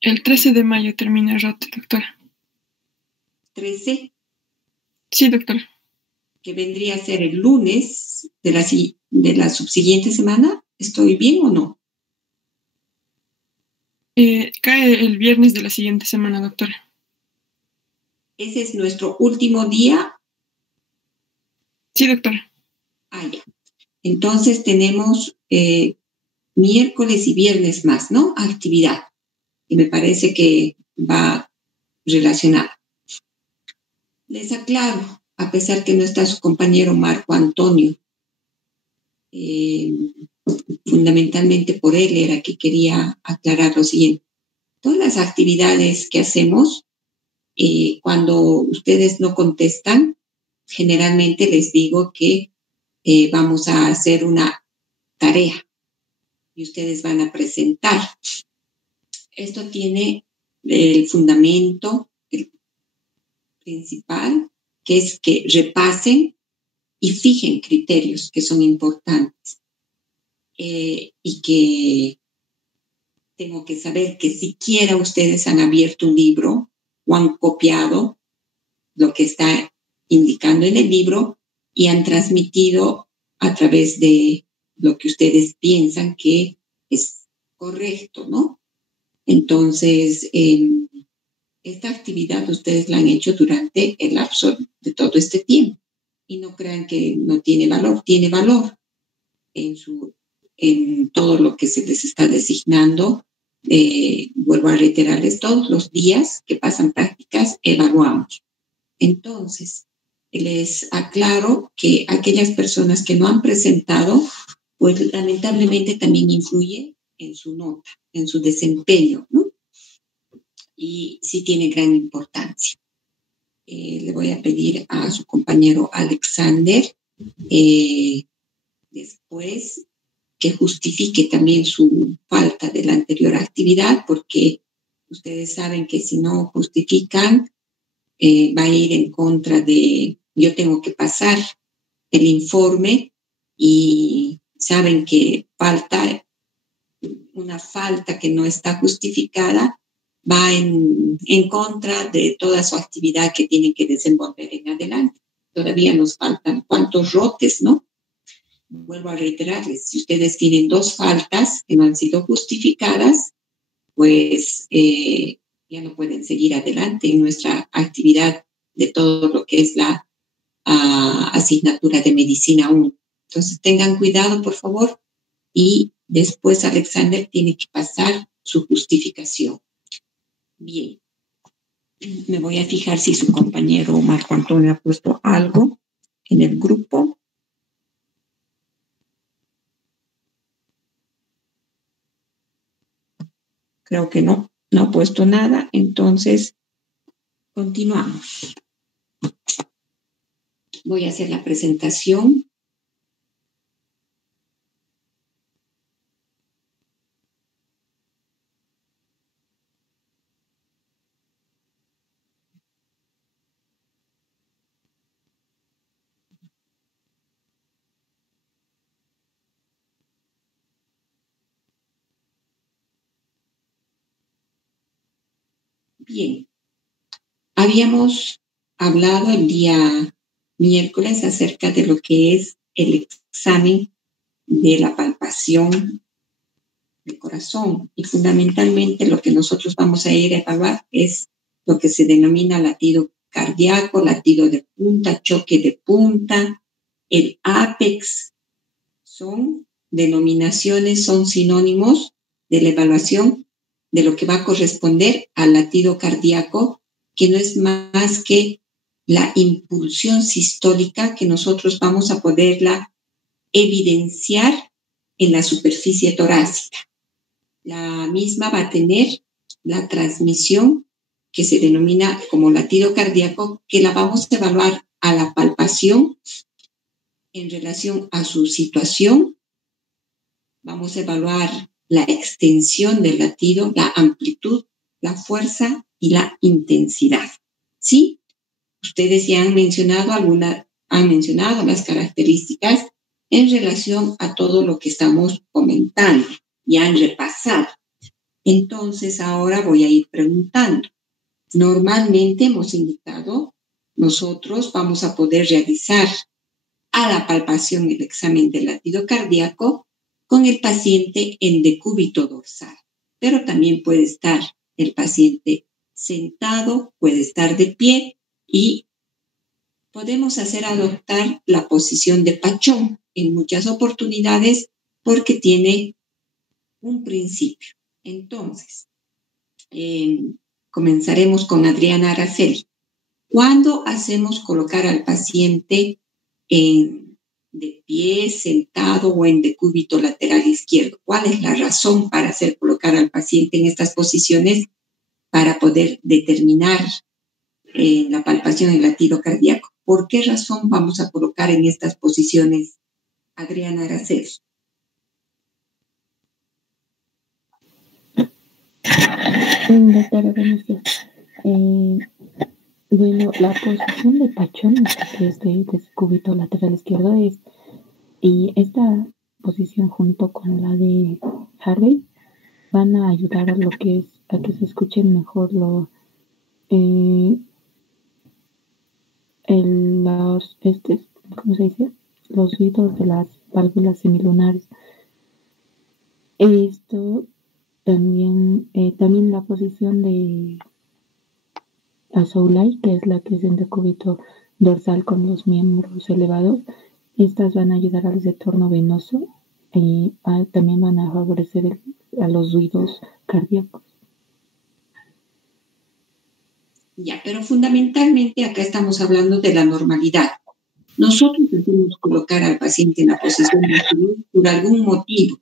El 13 de mayo termina el ROT, doctora. 13. Sí, doctora. Que vendría a ser el lunes de la subsiguiente semana. ¿Estoy bien o no? Cae el viernes de la siguiente semana, doctora. ¿Ese es nuestro último día? Sí, doctora. Ya. Entonces tenemos miércoles y viernes más, ¿no? Actividad. Y me parece que va relacionada. Les aclaro, a pesar que no está su compañero Marco Antonio, fundamentalmente por él era que quería aclarar lo siguiente. Todas las actividades que hacemos, cuando ustedes no contestan, generalmente les digo que vamos a hacer una tarea y ustedes van a presentar. Esto tiene el fundamento principal, que es que repasen y fijen criterios que son importantes. Y que tengo que saber que siquiera ustedes han abierto un libro o han copiado lo que está indicando en el libro y han transmitido a través de lo que ustedes piensan que es correcto, ¿no? Entonces, esta actividad ustedes la han hecho durante el lapso de todo este tiempo y no crean que no tiene valor en todo lo que se les está designando. Vuelvo a reiterarles, todos los días que pasan prácticas evaluamos. Entonces, les aclaro que aquellas personas que no han presentado, pues lamentablemente también influye en su nota, en su desempeño, ¿no? Y sí tiene gran importancia. Le voy a pedir a su compañero Alexander después que justifique también su falta de la anterior actividad, porque ustedes saben que si no justifican, va a ir en contra de, yo tengo que pasar el informe y saben que una falta que no está justificada, va en contra de toda su actividad que tienen que desenvolver en adelante. Todavía nos faltan cuántos rotes, ¿no? Vuelvo a reiterarles, si ustedes tienen 2 faltas que no han sido justificadas, pues ya no pueden seguir adelante en nuestra actividad de todo lo que es la asignatura de Medicina 1. Entonces tengan cuidado, por favor, y después Alexander tiene que pasar su justificación. Bien, me voy a fijar si su compañero Marco Antonio ha puesto algo en el grupo. Creo que no ha puesto nada, entonces continuamos. Voy a hacer la presentación. Bien, habíamos hablado el día miércoles acerca de lo que es el examen de la palpación del corazón y fundamentalmente lo que nosotros vamos a ir a evaluar es lo que se denomina latido cardíaco, latido de punta, choque de punta, el APEX. Son denominaciones, son sinónimos de la evaluación de lo que va a corresponder al latido cardíaco, que no es más que la impulsión sistólica que nosotros vamos a poderla evidenciar en la superficie torácica. La misma va a tener la transmisión que se denomina como latido cardíaco, que la vamos a evaluar a la palpación en relación a su situación. Vamos a evaluar la extensión del latido, la amplitud, la fuerza y la intensidad. ¿Sí? Ustedes ya han mencionado las características en relación a todo lo que estamos comentando. Ya han repasado. Entonces, ahora voy a ir preguntando. Normalmente hemos indicado, nosotros vamos a poder realizar a la palpación el examen del latido cardíaco con el paciente en decúbito dorsal, pero también puede estar el paciente sentado, puede estar de pie y podemos hacer adoptar la posición de pachón en muchas oportunidades porque tiene un principio. Entonces, comenzaremos con Adriana Araceli. ¿Cuándo hacemos colocar al paciente de pie, sentado o en decúbito lateral izquierdo? ¿Cuál es la razón para hacer colocar al paciente en estas posiciones para poder determinar la palpación del latido cardíaco? ¿Por qué razón vamos a colocar en estas posiciones, Adriana Araceli? Doctora, buenos días. Bueno, la posición de pachón, que es de decúbito lateral izquierdo, y esta posición junto con la de Harvey van a ayudar a lo que es a que se escuchen mejor los ¿cómo se dice? Los ruidos de las válvulas semilunares. Esto también la posición de Azoulay, que es la que es en decúbito dorsal con los miembros elevados, estas van a ayudar al retorno venoso y también van a favorecer a los ruidos cardíacos. Ya, pero fundamentalmente acá estamos hablando de la normalidad. Nosotros debemos colocar al paciente en la posición de salud por algún motivo.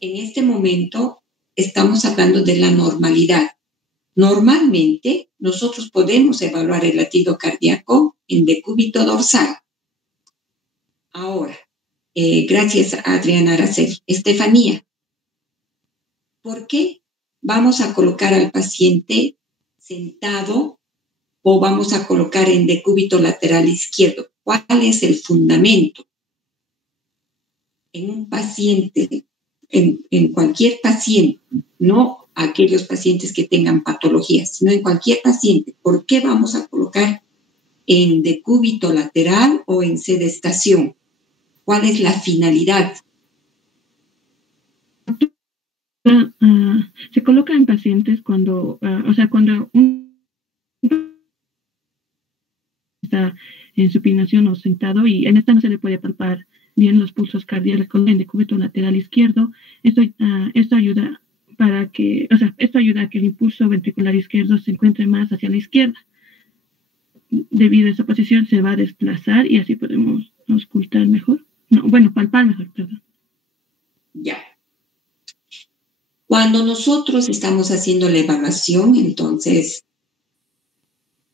En este momento estamos hablando de la normalidad. Normalmente nosotros podemos evaluar el latido cardíaco en decúbito dorsal. Ahora, gracias a Adriana Araceli. Estefanía, ¿por qué vamos a colocar al paciente sentado o vamos a colocar en decúbito lateral izquierdo? ¿Cuál es el fundamento? En un paciente, en cualquier paciente, no aquellos pacientes que tengan patologías, sino en cualquier paciente, ¿por qué vamos a colocar en decúbito lateral o en sedestación? ¿Cuál es la finalidad? Se coloca en pacientes cuando, cuando está en supinación o sentado, y en esta no se le puede palpar bien los pulsos cardíacos en decúbito lateral izquierdo. Esto ayuda esto ayuda a que el impulso ventricular izquierdo se encuentre más hacia la izquierda. Debido a esa posición se va a desplazar y así podemos auscultar mejor. Palpar mejor, perdón. Ya. Cuando nosotros estamos haciendo la evaluación, entonces,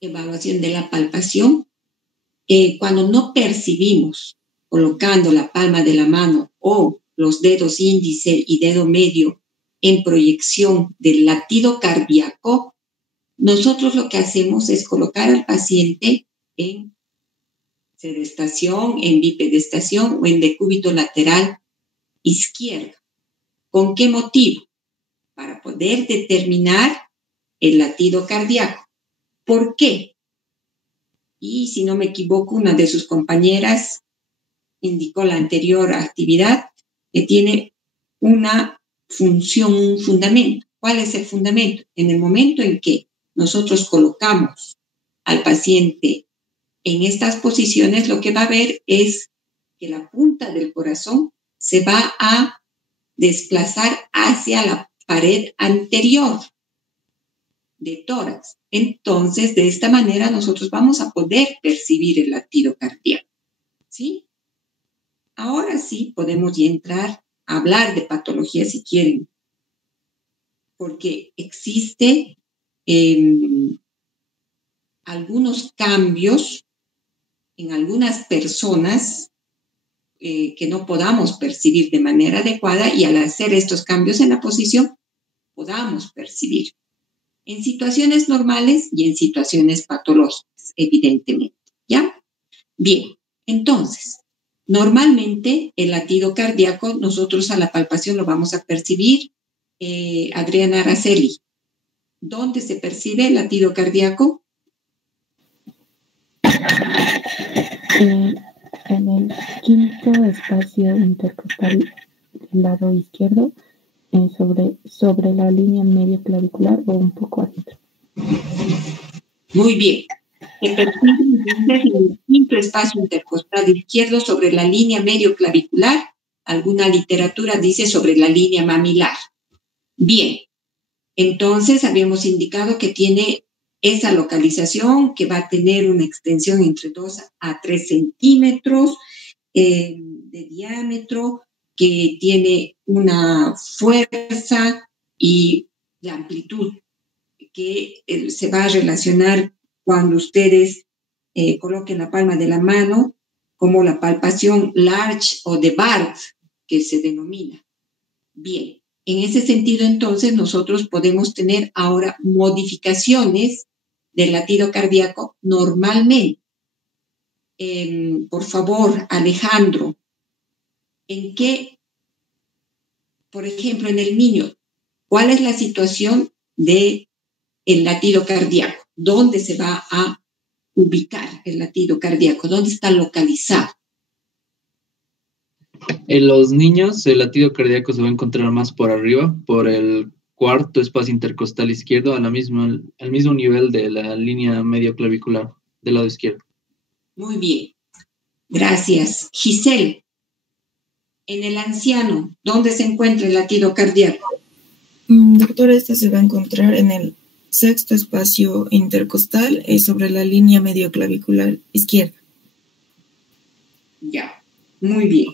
evaluación de la palpación, cuando no percibimos colocando la palma de la mano o los dedos índice y dedo medio en proyección del latido cardíaco, nosotros lo que hacemos es colocar al paciente en sedestación, en bipedestación o en decúbito lateral izquierdo. ¿Con qué motivo? Para poder determinar el latido cardíaco. ¿Por qué? Y si no me equivoco, una de sus compañeras indicó la anterior actividad que tiene una función, un fundamento. ¿Cuál es el fundamento? En el momento en que nosotros colocamos al paciente en estas posiciones, lo que va a ver es que la punta del corazón se va a desplazar hacia la pared anterior de tórax. Entonces, de esta manera nosotros vamos a poder percibir el latido cardíaco. ¿Sí? Ahora sí podemos ya entrar a hablar de patología si quieren, porque existe algunos cambios en algunas personas que no podamos percibir de manera adecuada, y al hacer estos cambios en la posición podamos percibir en situaciones normales y en situaciones patológicas, evidentemente. ¿Ya? Bien, entonces, normalmente el latido cardíaco nosotros a la palpación lo vamos a percibir Adriana Araceli, ¿dónde se percibe el latido cardíaco? En el quinto espacio intercostal del lado izquierdo, sobre la línea medio clavicular o un poco adentro. Muy bien. Se percibe entonces en el quinto espacio intercostal izquierdo sobre la línea medio clavicular. Alguna literatura dice sobre la línea mamilar. Bien. Entonces habíamos indicado que tiene esa localización, que va a tener una extensión entre 2 a 3 centímetros de diámetro, que tiene una fuerza y la amplitud que se va a relacionar cuando ustedes coloquen la palma de la mano como la palpación Large o de Barth, que se denomina. Bien, en ese sentido entonces nosotros podemos tener ahora modificaciones del latido cardíaco normalmente. Por favor, Alejandro, ¿en qué, por ejemplo, en el niño, cuál es la situación del latido cardíaco? ¿Dónde se va a ubicar el latido cardíaco? ¿Dónde está localizado? En los niños, el latido cardíaco se va a encontrar más por arriba, por el cuarto espacio intercostal izquierdo, al mismo nivel de la línea medio clavicular del lado izquierdo. Muy bien. Gracias. Giselle, en el anciano, ¿dónde se encuentra el latido cardíaco? Doctora, este se va a encontrar en el sexto espacio intercostal sobre la línea medio clavicular izquierda. Ya, muy bien.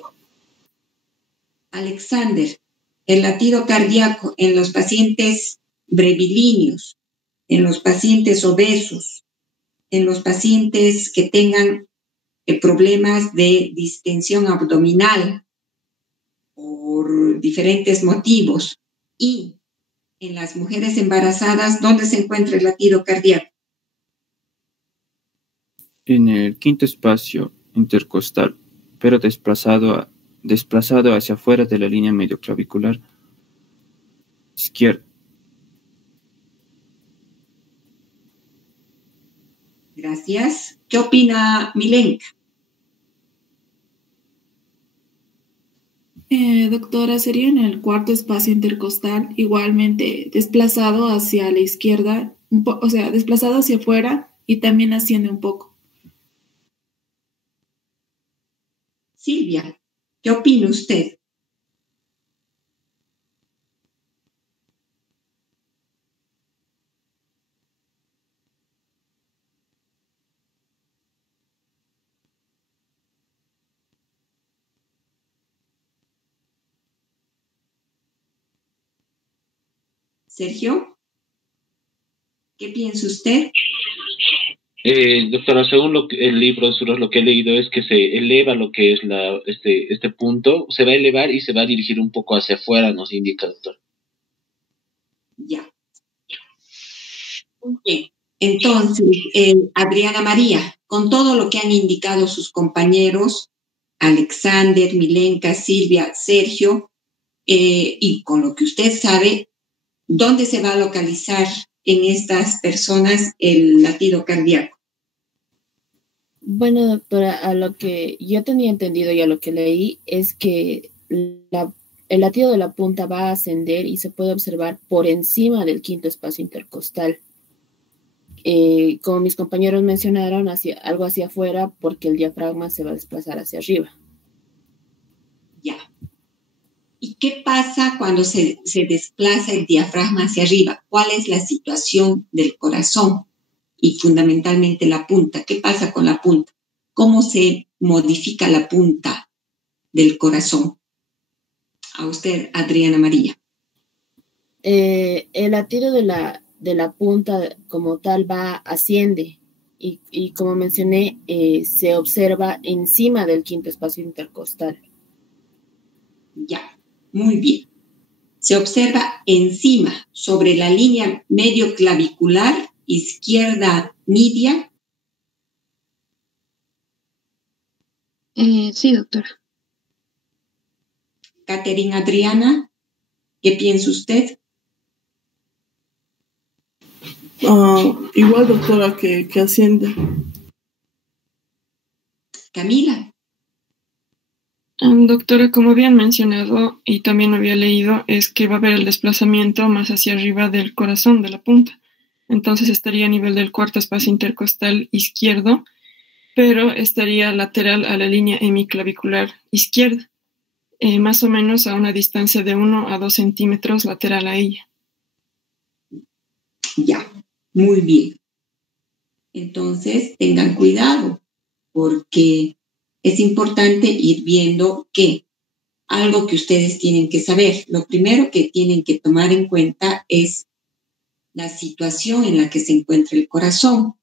Alexander, el latido cardíaco en los pacientes brevilíneos, en los pacientes obesos, en los pacientes que tengan problemas de distensión abdominal por diferentes motivos, y en las mujeres embarazadas, ¿dónde se encuentra el latido cardíaco? En el quinto espacio intercostal, pero desplazado hacia afuera de la línea medio clavicular izquierda. Gracias. ¿Qué opina Milenka? Doctora, sería en el cuarto espacio intercostal, igualmente desplazado hacia la izquierda, o sea, desplazado hacia afuera y también asciende un poco. Silvia, ¿qué opina usted? Sergio, ¿qué piensa usted? Doctora, según el libro, lo que he leído es que se eleva lo que es este punto, se va a elevar y se va a dirigir un poco hacia afuera, nos indica, doctor. Ya. Muy bien. Entonces, Adriana María, con todo lo que han indicado sus compañeros, Alexander, Milenka, Silvia, Sergio, y con lo que usted sabe, ¿dónde se va a localizar en estas personas el latido cardíaco? Bueno, doctora, a lo que yo tenía entendido y a lo que leí es que el latido de la punta va a ascender y se puede observar por encima del quinto espacio intercostal. Como mis compañeros mencionaron, algo hacia afuera porque el diafragma se va a desplazar hacia arriba. Ya. ¿Y qué pasa cuando se desplaza el diafragma hacia arriba? ¿Cuál es la situación del corazón y fundamentalmente la punta? ¿Qué pasa con la punta? ¿Cómo se modifica la punta del corazón? A usted, Adriana María. El latido de la punta como tal asciende y como mencioné, se observa encima del quinto espacio intercostal. Ya, muy bien. Se observa encima, sobre la línea medio clavicular izquierda media. Sí, doctora. Catherine Adriana. ¿Qué piensa usted? Igual, doctora, que asciende. Camila. Doctora, como habían mencionado y también había leído, es que va a haber el desplazamiento más hacia arriba del corazón de la punta. Entonces estaría a nivel del cuarto espacio intercostal izquierdo, pero estaría lateral a la línea hemiclavicular izquierda, más o menos a una distancia de 1 a 2 centímetros lateral a ella. Ya, muy bien. Entonces, tengan cuidado, porque es importante ir viendo que algo que ustedes tienen que saber. Lo primero que tienen que tomar en cuenta es la situación en la que se encuentra el corazón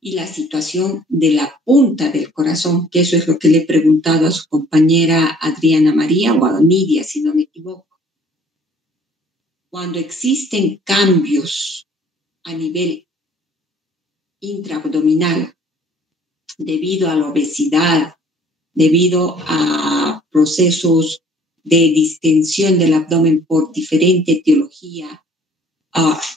y la situación de la punta del corazón, que eso es lo que le he preguntado a su compañera Adriana María o a Nidia, si no me equivoco. Cuando existen cambios a nivel intraabdominal, debido a la obesidad, debido a procesos de distensión del abdomen por diferente etiología,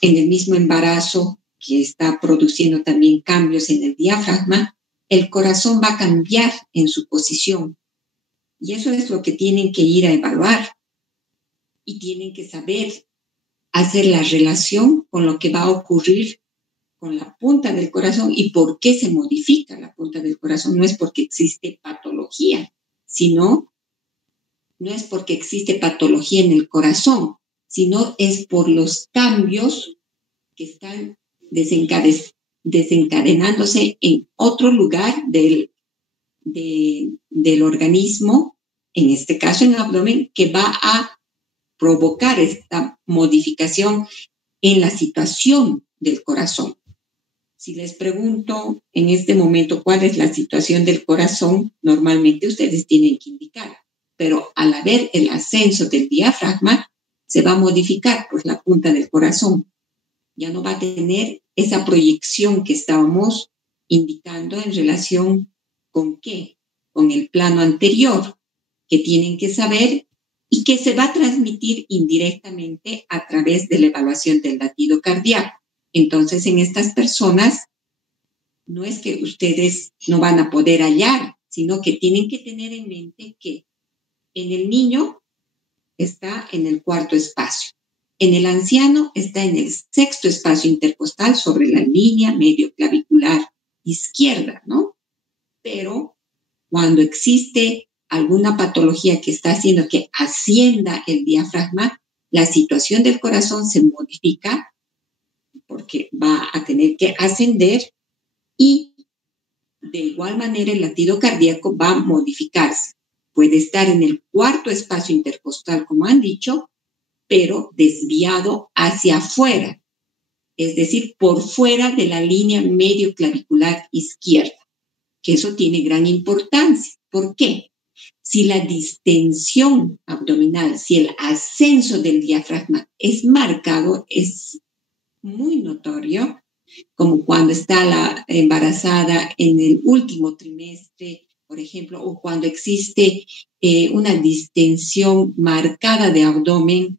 en el mismo embarazo que está produciendo también cambios en el diafragma, el corazón va a cambiar en su posición. Y eso es lo que tienen que ir a evaluar. Y tienen que saber hacer la relación con lo que va a ocurrir con la punta del corazón y por qué se modifica la punta del corazón. No es porque existe patología, sino no es porque existe patología en el corazón, sino es por los cambios que están desencadenándose en otro lugar del organismo, en este caso en el abdomen, que va a provocar esta modificación en la situación del corazón. Si les pregunto en este momento cuál es la situación del corazón, normalmente ustedes tienen que indicar, pero al haber el ascenso del diafragma, se va a modificar pues la punta del corazón. Ya no va a tener esa proyección que estábamos indicando en relación con qué, con el plano anterior, que tienen que saber y que se va a transmitir indirectamente a través de la evaluación del latido cardíaco. Entonces, en estas personas, no es que ustedes no van a poder hallar, sino que tienen que tener en mente que en el niño está en el cuarto espacio. En el anciano está en el sexto espacio intercostal sobre la línea medioclavicular izquierda, ¿no? Pero cuando existe alguna patología que está haciendo que ascienda el diafragma, la situación del corazón se modifica porque va a tener que ascender y de igual manera el latido cardíaco va a modificarse. Puede estar en el cuarto espacio intercostal, como han dicho, pero desviado hacia afuera, es decir, por fuera de la línea medioclavicular izquierda, que eso tiene gran importancia. ¿Por qué? Si la distensión abdominal, si el ascenso del diafragma es marcado, es muy notorio, como cuando está la embarazada en el último trimestre, por ejemplo, o cuando existe una distensión marcada de abdomen,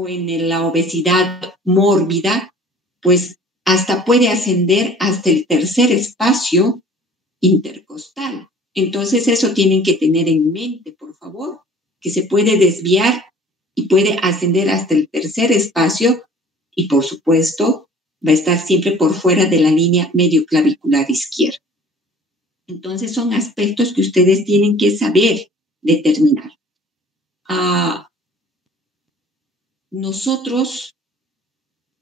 o en la obesidad mórbida, pues hasta puede ascender hasta el tercer espacio intercostal. Entonces eso tienen que tener en mente, por favor, que se puede desviar y puede ascender hasta el tercer espacio y, por supuesto, va a estar siempre por fuera de la línea medioclavicular izquierda. Entonces son aspectos que ustedes tienen que saber determinar. Nosotros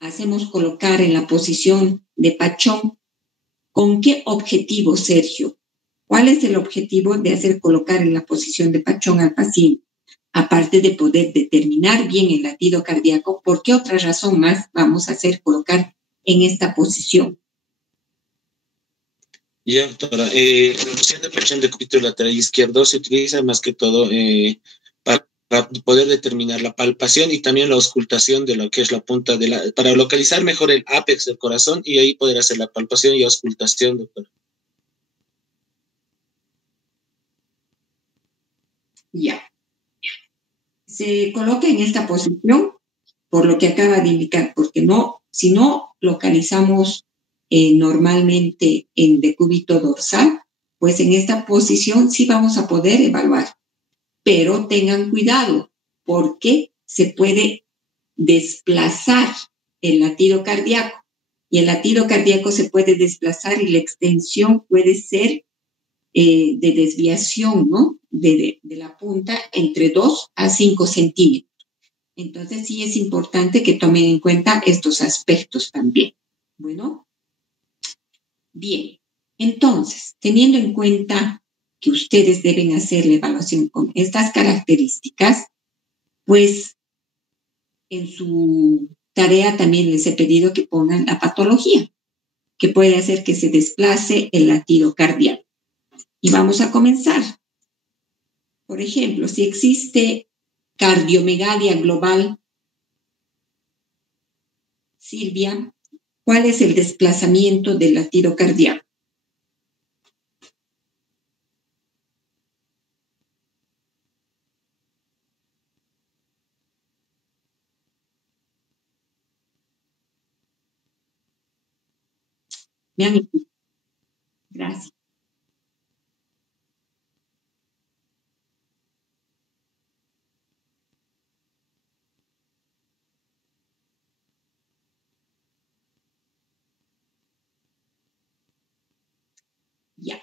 hacemos colocar en la posición de Pachón. ¿Con qué objetivo, Sergio? ¿Cuál es el objetivo de hacer colocar en la posición de Pachón al paciente? Aparte de poder determinar bien el latido cardíaco, ¿por qué otra razón más vamos a hacer colocar en esta posición? Ya, doctora, la posición de Pachón de cúbito lateral izquierdo se utiliza más que todo para poder determinar la palpación y también la auscultación de lo que es la punta para localizar mejor el ápex del corazón y ahí poder hacer la palpación y auscultación, doctora. Ya. Se coloca en esta posición por lo que acaba de indicar, porque no, si no localizamos normalmente en decúbito dorsal, pues en esta posición sí vamos a poder evaluar. Pero tengan cuidado, porque se puede desplazar el latido cardíaco. Y el latido cardíaco se puede desplazar y la extensión puede ser de desviación, ¿no? De la punta entre 2 a 5 centímetros. Entonces sí es importante que tomen en cuenta estos aspectos también. Bueno, bien. Entonces, teniendo en cuenta que ustedes deben hacer la evaluación con estas características, pues en su tarea también les he pedido que pongan la patología, que puede hacer que se desplace el latido cardíaco. Y vamos a comenzar. Por ejemplo, si existe cardiomegalia global, Silvia, ¿cuál es el desplazamiento del latido cardíaco? Vean, gracias. Ya.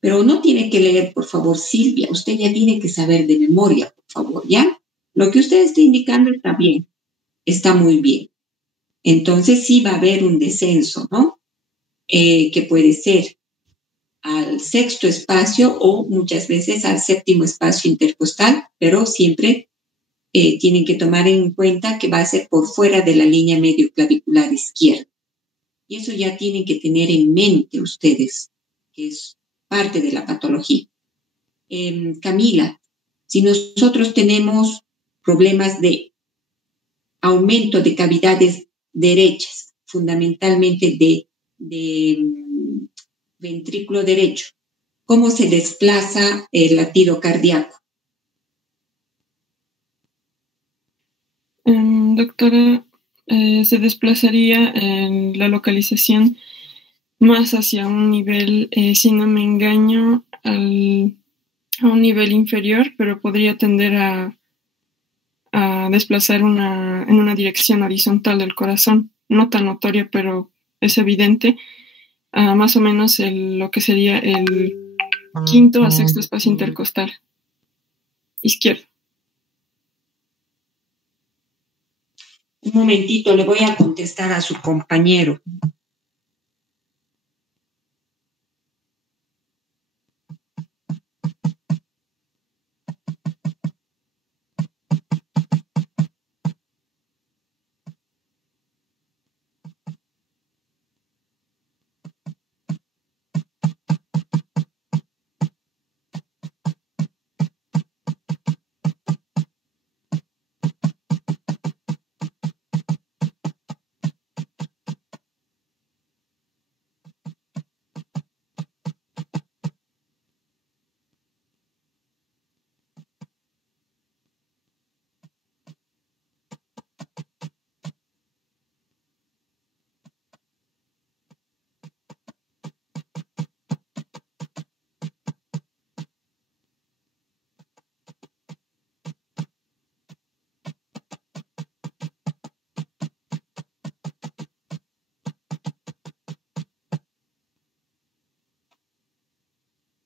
Pero no tiene que leer, por favor, Silvia. Usted ya tiene que saber de memoria, por favor, ¿ya? Lo que usted está indicando está bien, está muy bien. Entonces sí va a haber un descenso, ¿no? Que puede ser al sexto espacio o muchas veces al séptimo espacio intercostal, pero siempre tienen que tomar en cuenta que va a ser por fuera de la línea medio clavicular izquierda. Y eso ya tienen que tener en mente ustedes, que es parte de la patología. Camila, si nosotros tenemos problemas de aumento de cavidades derechas, fundamentalmente de ventrículo derecho, ¿cómo se desplaza el latido cardíaco? Doctora, se desplazaría en la localización más hacia un nivel, si no me engaño, a un nivel inferior, pero podría tender a desplazar en una dirección horizontal del corazón, no tan notoria, pero es evidente, más o menos lo que sería el quinto a sexto espacio intercostal izquierdo. Un momentito, le voy a contestar a su compañero.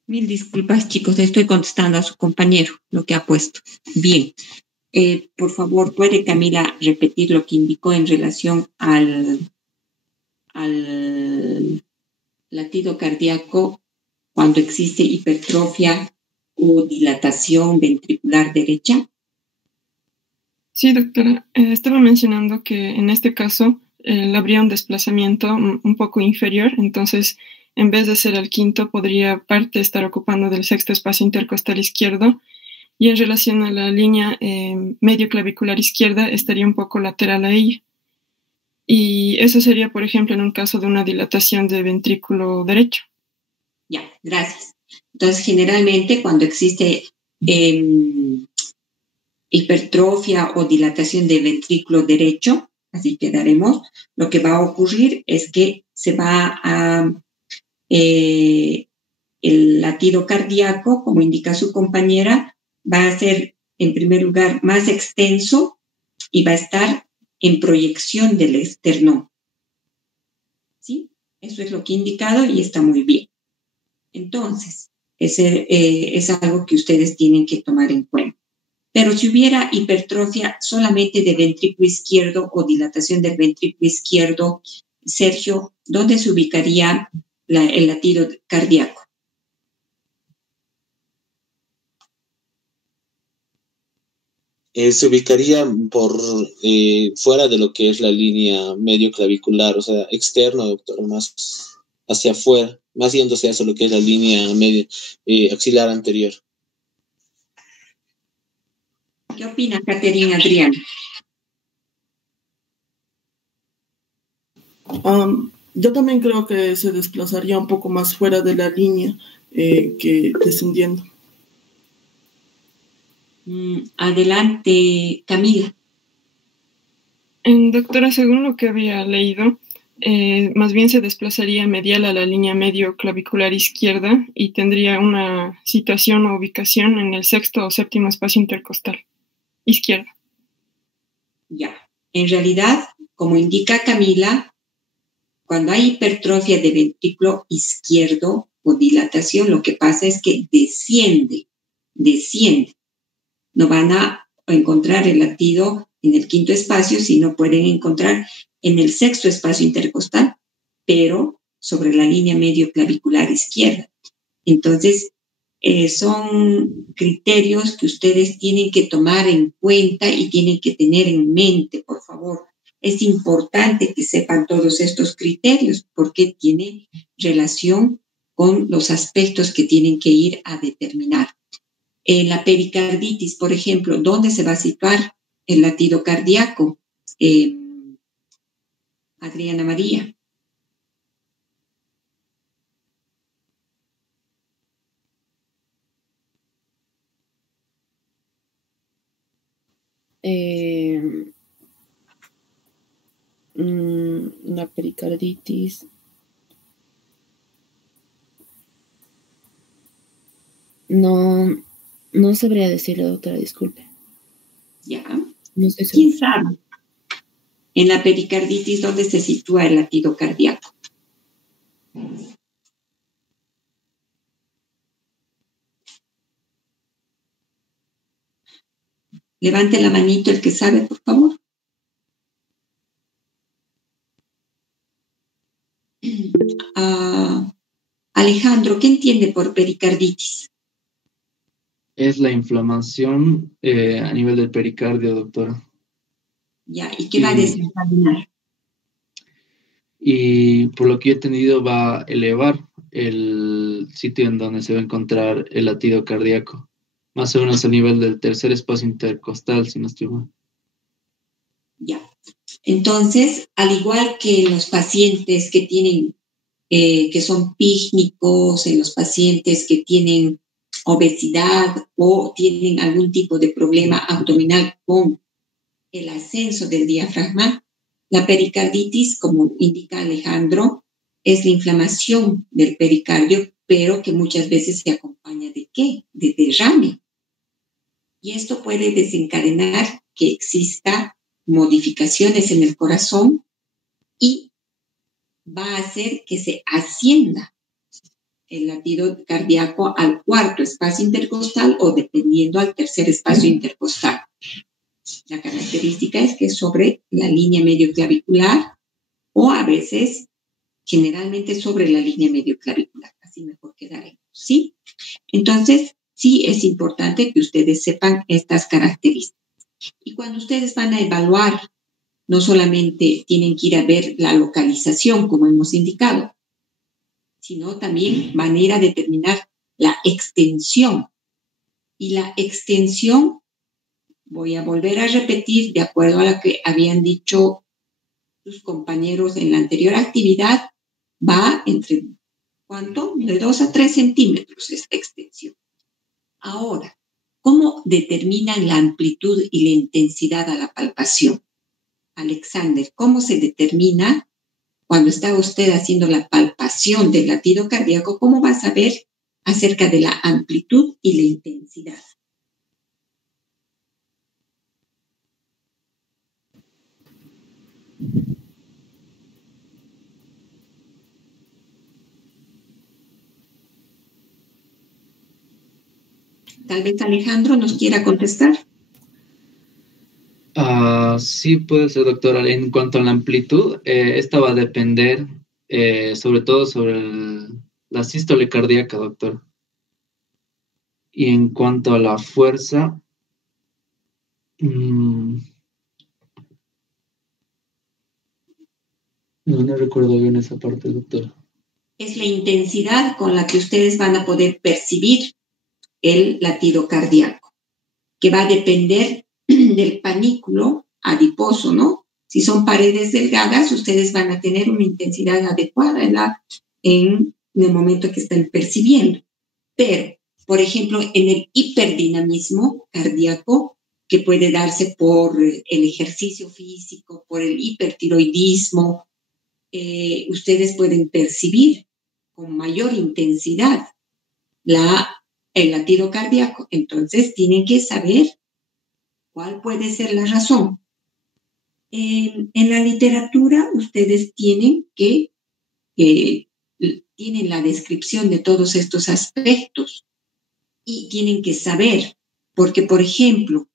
Mil disculpas, chicos, estoy contestando a su compañero lo que ha puesto. Bien, por favor, ¿puede Camila repetir lo que indicó en relación al latido cardíaco cuando existe hipertrofia o dilatación ventricular derecha? Sí, doctora. Estaba mencionando que en este caso habría un desplazamiento un poco inferior, entonces en vez de ser al quinto, podría parte estar ocupando del sexto espacio intercostal izquierdo, y en relación a la línea medio clavicular izquierda estaría un poco lateral a ella. Y eso sería, por ejemplo, en un caso de una dilatación de ventrículo derecho. Ya, gracias. Entonces, generalmente cuando existe hipertrofia o dilatación del ventrículo derecho, así quedaremos, lo que va a ocurrir es que se va a el latido cardíaco, como indica su compañera, va a ser en primer lugar más extenso y va a estar en proyección del esternón. ¿Sí? Eso es lo que he indicado y está muy bien. Entonces, es algo que ustedes tienen que tomar en cuenta. Pero si hubiera hipertrofia solamente del ventrículo izquierdo o dilatación del ventrículo izquierdo, Sergio, ¿dónde se ubicaría el latido cardíaco? Se ubicaría por fuera de lo que es la línea medio clavicular, o sea, externo, doctor, más hacia afuera, más yéndose hacia lo que es la línea medio axilar anterior. ¿Qué opina Caterina Adrián? Yo también creo que se desplazaría un poco más fuera de la línea que descendiendo. Adelante, Camila. Doctora, según lo que había leído, más bien se desplazaría medial a la línea medio clavicular izquierda y tendría una situación o ubicación en el sexto o séptimo espacio intercostal izquierdo. Ya, en realidad, como indica Camila, cuando hay hipertrofia de ventrículo izquierdo o dilatación, lo que pasa es que desciende. No van a encontrar el latido en el quinto espacio, sino pueden encontrar en el sexto espacio intercostal, pero sobre la línea medio clavicular izquierda. Entonces, son criterios que ustedes tienen que tomar en cuenta y tienen que tener en mente, por favor. Es importante que sepan todos estos criterios porque tiene relación con los aspectos que tienen que ir a determinar. En la pericarditis, por ejemplo, ¿dónde se va a situar el latido cardíaco? Adriana María. La pericarditis. No sabría decirle, doctora, disculpe. Ya. No sé ¿Quién sabe? En la pericarditis, ¿dónde se sitúa el latido cardíaco? Levante la manito el que sabe, por favor. Alejandro, ¿qué entiende por pericarditis? Es la inflamación a nivel del pericardio, doctora. Ya, ¿y qué va a desencadenar? Y por lo que yo he entendido va a elevar el sitio en donde se va a encontrar el latido cardíaco, más o menos a nivel del tercer espacio intercostal, si no estoy mal. Ya. Entonces, al igual que en los pacientes que tienen, que son pícnicos, en los pacientes que tienen obesidad o tienen algún tipo de problema abdominal con el ascenso del diafragma, la pericarditis, como indica Alejandro, es la inflamación del pericardio, pero que muchas veces se acompaña ¿de qué? De derrame. Y esto puede desencadenar que exista modificaciones en el corazón y va a hacer que se ascienda el latido cardíaco al cuarto espacio intercostal o dependiendo al tercer espacio intercostal. La característica es que es sobre la línea medio clavicular o a veces, generalmente sobre la línea medio clavicular. Así mejor quedaremos, ¿sí? Entonces, sí es importante que ustedes sepan estas características. Y cuando ustedes van a evaluar, no solamente tienen que ir a ver la localización, como hemos indicado, sino también van a ir a determinar la extensión. Y la extensión, voy a volver a repetir de acuerdo a lo que habían dicho sus compañeros en la anterior actividad, va entre, ¿cuánto? De 2 a 3 centímetros esta extensión. Ahora, ¿Cómo determinan la amplitud y la intensidad a la palpación? Alexander, ¿cómo se determina cuando está usted haciendo la palpación del latido cardíaco? ¿Cómo va a saber acerca de la amplitud y la intensidad? Tal vez Alejandro nos quiera contestar. Sí, puede ser, doctora. En cuanto a la amplitud, esta va a depender sobre todo sobre la sístole cardíaca, doctor. Y en cuanto a la fuerza, no recuerdo bien esa parte, doctor. Es la intensidad con la que ustedes van a poder percibir el latido cardíaco, que va a depender del panículo adiposo, ¿no? Si son paredes delgadas, ustedes van a tener una intensidad adecuada en el momento que están percibiendo. Pero, por ejemplo, en el hiperdinamismo cardíaco, que puede darse por el ejercicio físico, por el hipertiroidismo, ustedes pueden percibir con mayor intensidad el latido cardíaco. Entonces, tienen que saber cuál puede ser la razón. En la literatura, ustedes tienen tienen la descripción de todos estos aspectos y tienen que saber, porque, por ejemplo,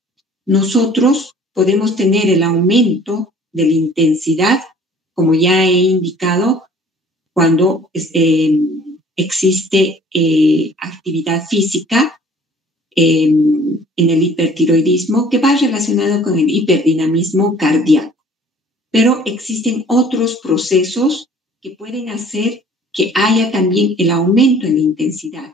nosotros podemos tener el aumento de la intensidad, como ya he indicado, cuando existe actividad física en el hipertiroidismo, que va relacionado con el hiperdinamismo cardíaco. Pero existen otros procesos que pueden hacer que haya también el aumento en la intensidad.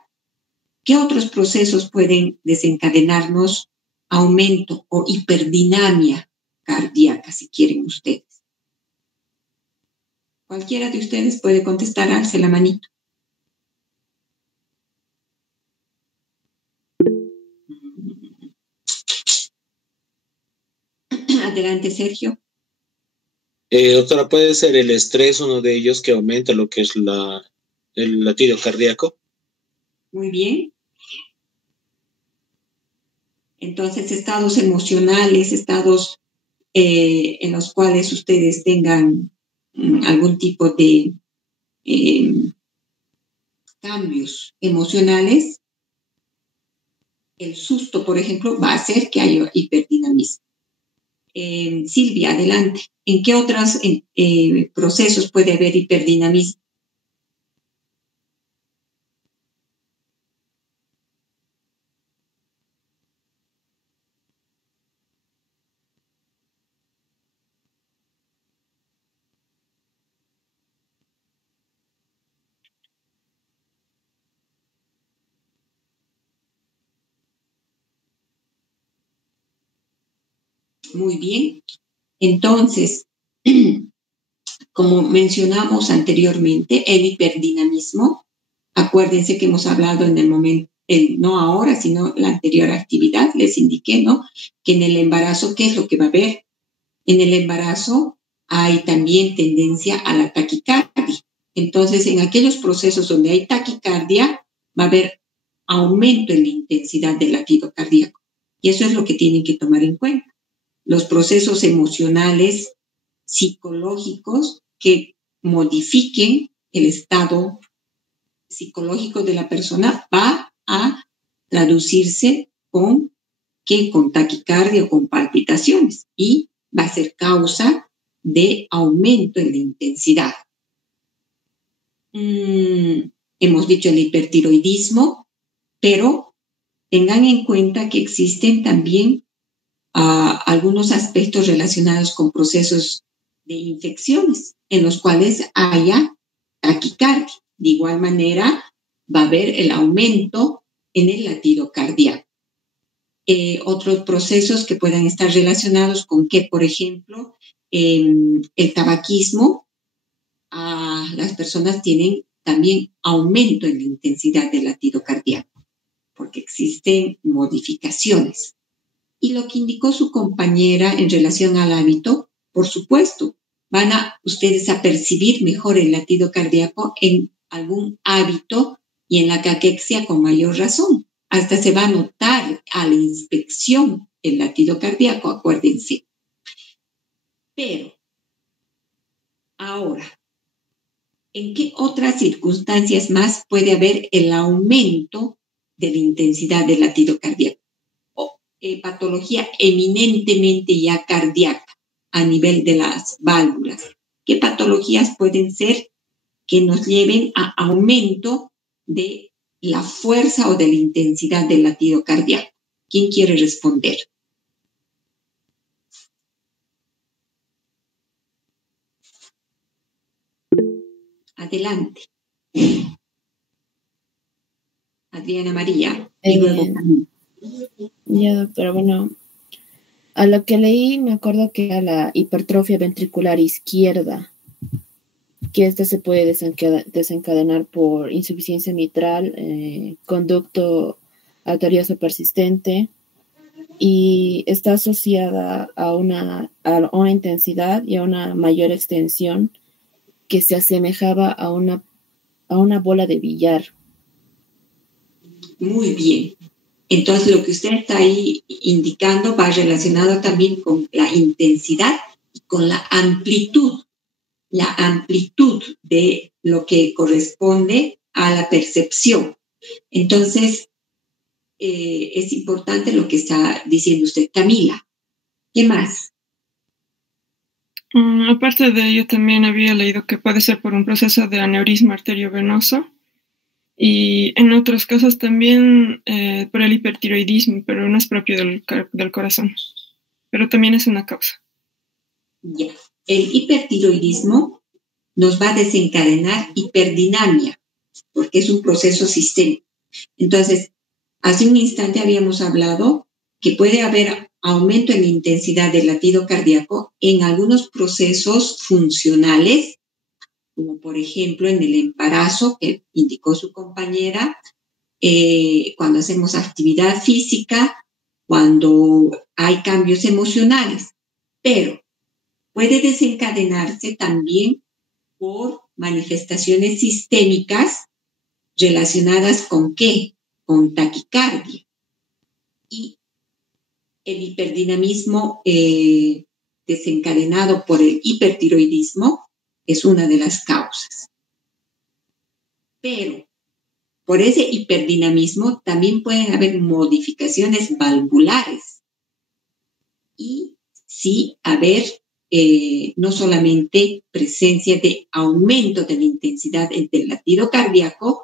¿Qué otros procesos pueden desencadenarnos aumento o hiperdinamia cardíaca, si quieren ustedes? Cualquiera de ustedes puede contestar, alce la manito. Adelante, Sergio. Doctora, ¿puede ser el estrés uno de ellos que aumenta lo que es el latido cardíaco? Muy bien. Entonces, estados emocionales, estados en los cuales ustedes tengan algún tipo de cambios emocionales, el susto, por ejemplo, va a hacer que haya hiperdinamismo. Silvia, adelante. ¿En qué otros procesos puede haber hiperdinamismo? Muy bien. Entonces, como mencionamos anteriormente, el hiperdinamismo, acuérdense que hemos hablado en el momento, no ahora, sino la anterior actividad, les indiqué, ¿no? Que en el embarazo, ¿qué es lo que va a haber? En el embarazo hay también tendencia a la taquicardia. Entonces, en aquellos procesos donde hay taquicardia, va a haber aumento en la intensidad del latido cardíaco. Y eso es lo que tienen que tomar en cuenta. Los procesos emocionales, psicológicos que modifiquen el estado psicológico de la persona va a traducirse con taquicardia o con palpitaciones y va a ser causa de aumento en la intensidad. Hemos dicho el hipertiroidismo, pero tengan en cuenta que existen también algunos aspectos relacionados con procesos de infecciones en los cuales haya taquicardia. De igual manera, va a haber el aumento en el latido cardíaco. Otros procesos que puedan estar relacionados con que, por ejemplo, el tabaquismo, las personas tienen también aumento en la intensidad del latido cardíaco. porque existen modificaciones. Y lo que indicó su compañera en relación al hábito, por supuesto, van a ustedes a percibir mejor el latido cardíaco en algún hábito y en la caquexia con mayor razón. Hasta se va a notar a la inspección el latido cardíaco, acuérdense. Pero, ahora, ¿en qué otras circunstancias más puede haber el aumento de la intensidad del latido cardíaco? Patología eminentemente ya cardíaca a nivel de las válvulas. ¿Qué patologías pueden ser que nos lleven a aumento de la fuerza o de la intensidad del latido cardíaco? ¿Quién quiere responder? Adelante. Adriana María. Y luego ya, doctora, bueno, a lo que leí me acuerdo que era la hipertrofia ventricular izquierda, que esta se puede desencadenar por insuficiencia mitral, conducto arterioso persistente, y está asociada a una intensidad y a una mayor extensión que se asemejaba a una bola de billar. Muy bien. Entonces, lo que usted está ahí indicando va relacionado también con la intensidad y con la amplitud de lo que corresponde a la percepción. Entonces, es importante lo que está diciendo usted. Camila, ¿qué más? Aparte de ello, también había leído que puede ser por un proceso de aneurisma arteriovenoso y en otros casos también por el hipertiroidismo, pero no es propio del corazón, pero también es una causa. Ya, el hipertiroidismo nos va a desencadenar hiperdinamia, porque es un proceso sistémico. Entonces, hace un instante habíamos hablado que puede haber aumento en la intensidad del latido cardíaco en algunos procesos funcionales, como por ejemplo en el embarazo, que indicó su compañera, cuando hacemos actividad física, cuando hay cambios emocionales, pero puede desencadenarse también por manifestaciones sistémicas relacionadas con ¿qué? Con taquicardia. Y el hiperdinamismo desencadenado por el hipertiroidismo es una de las causas. Pero por ese hiperdinamismo también pueden haber modificaciones valvulares y sí haber no solamente presencia de aumento de la intensidad del latido cardíaco,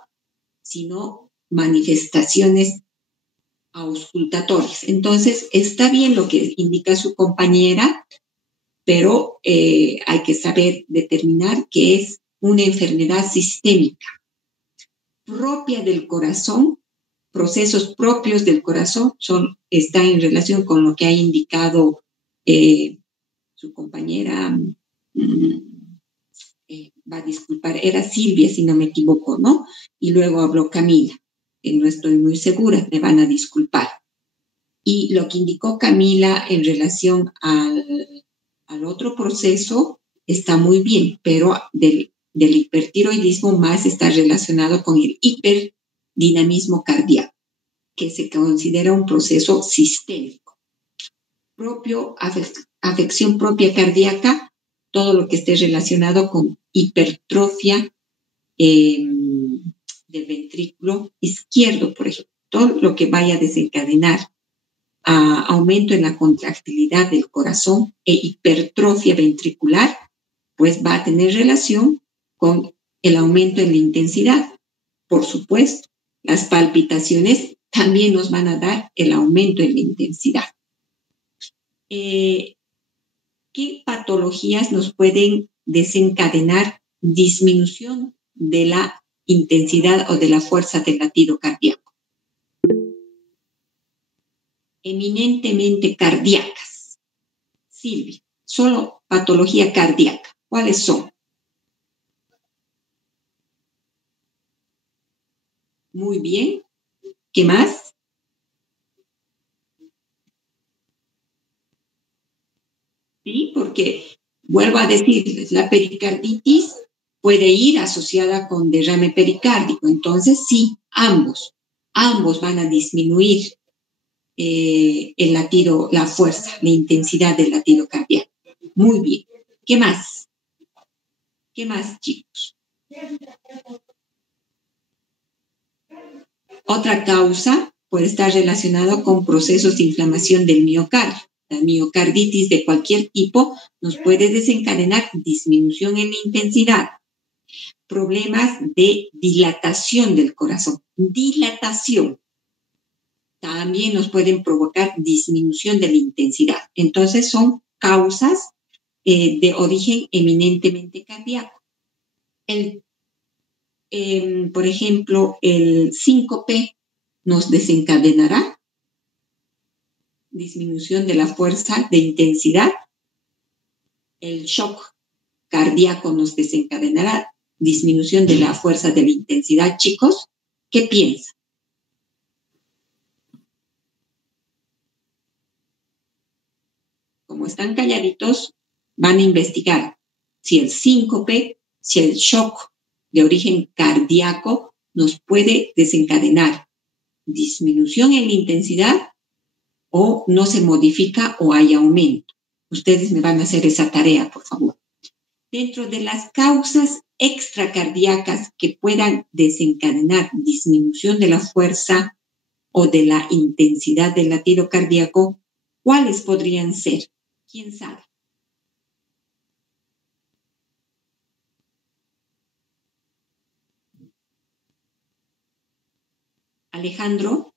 sino manifestaciones auscultatorias. Entonces, está bien lo que indica su compañera, pero hay que saber determinar que es una enfermedad sistémica propia del corazón. Procesos propios del corazón están en relación con lo que ha indicado su compañera, va a disculpar, era Silvia si no me equivoco, ¿no? Y luego habló Camila, que no estoy muy segura, me van a disculpar. Y lo que indicó Camila en relación al otro proceso está muy bien, pero del hipertiroidismo más está relacionado con el hiperdinamismo cardíaco, que se considera un proceso sistémico. Afección propia cardíaca, todo lo que esté relacionado con hipertrofia del ventrículo izquierdo, por ejemplo, todo lo que vaya a desencadenar aumento en la contractilidad del corazón e hipertrofia ventricular, pues va a tener relación con el aumento en la intensidad. Por supuesto, las palpitaciones también nos van a dar el aumento en la intensidad. ¿Qué patologías nos pueden desencadenar disminución de la intensidad o de la fuerza del latido cardíaco? Eminentemente cardíacas. Silvia, solo patología cardíaca. ¿Cuáles son? Muy bien. ¿Qué más? Sí, porque vuelvo a decirles, la pericarditis puede ir asociada con derrame pericárdico. Entonces, sí, ambos van a disminuir el latido, la fuerza, la intensidad del latido cardíaco. Muy bien. ¿Qué más? ¿Qué más, chicos? Otra causa puede estar relacionada con procesos de inflamación del miocardio. La miocarditis de cualquier tipo nos puede desencadenar disminución en la intensidad, problemas de dilatación del corazón. Dilatación. También nos pueden provocar disminución de la intensidad. Entonces, son causas de origen eminentemente cardíaco. Por ejemplo, el síncope nos desencadenará disminución de la fuerza de intensidad. El shock cardíaco nos desencadenará disminución de la fuerza de la intensidad. Chicos, ¿qué piensan? Como están calladitos, van a investigar si el síncope, si el shock de origen cardíaco nos puede desencadenar disminución en la intensidad o no se modifica o hay aumento. Ustedes me van a hacer esa tarea, por favor. Dentro de las causas extracardíacas que puedan desencadenar disminución de la fuerza o de la intensidad del latido cardíaco, ¿cuáles podrían ser? ¿Quién sabe? Alejandro.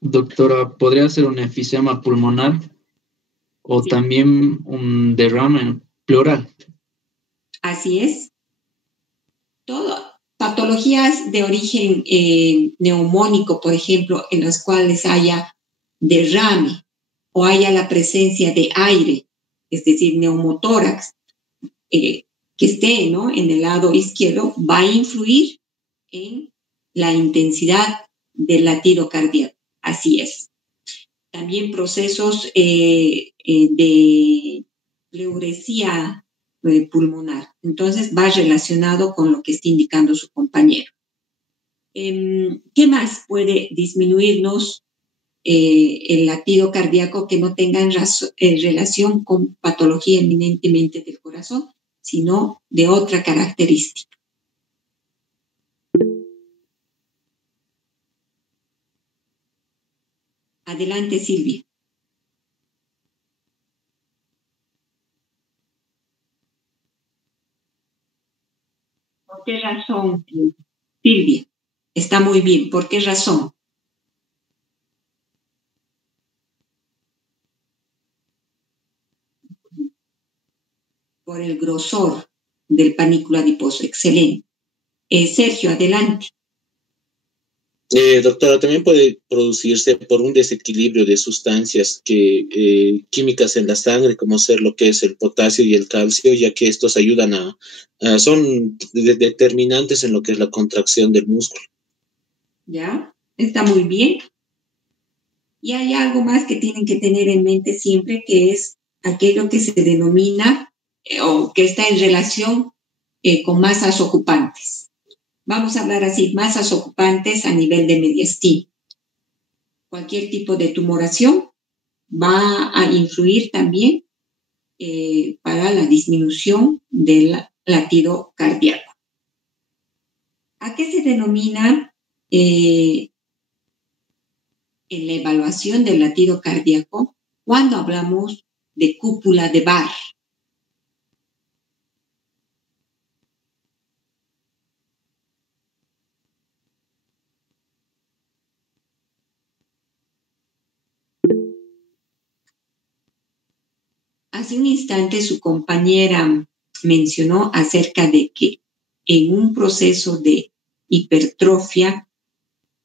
Doctora, ¿podría ser un enfisema pulmonar o Sí. también un derrame pleural? Así es. Todo, patologías de origen neumónico, por ejemplo, en las cuales haya derrame o haya la presencia de aire, es decir, neumotórax, que esté, ¿no?, en el lado izquierdo, va a influir en la intensidad del latido cardíaco. Así es. También procesos de pleuresía pulmonar. Entonces, va relacionado con lo que está indicando su compañero. ¿Qué más puede disminuirnos el latido cardíaco que no tengan relación con patología eminentemente del corazón, sino de otra característica? Adelante, Silvia. ¿Por qué razón, Silvia? Está muy bien. ¿Por qué razón? Por el grosor del panículo adiposo. Excelente. Sergio, adelante. Doctora, también puede producirse por un desequilibrio de sustancias químicas en la sangre, como ser lo que es el potasio y el calcio, ya que estos ayudan son determinantes en lo que es la contracción del músculo. Ya, está muy bien. Y hay algo más que tienen que tener en mente siempre, que es aquello que se denomina o que está en relación con masas ocupantes. Vamos a hablar así, masas ocupantes a nivel de mediastino. Cualquier tipo de tumoración va a influir también para la disminución del latido cardíaco. ¿A qué se denomina en la evaluación del latido cardíaco cuando hablamos de cúpula de Barr? Hace un instante su compañera mencionó acerca de que en un proceso de hipertrofia,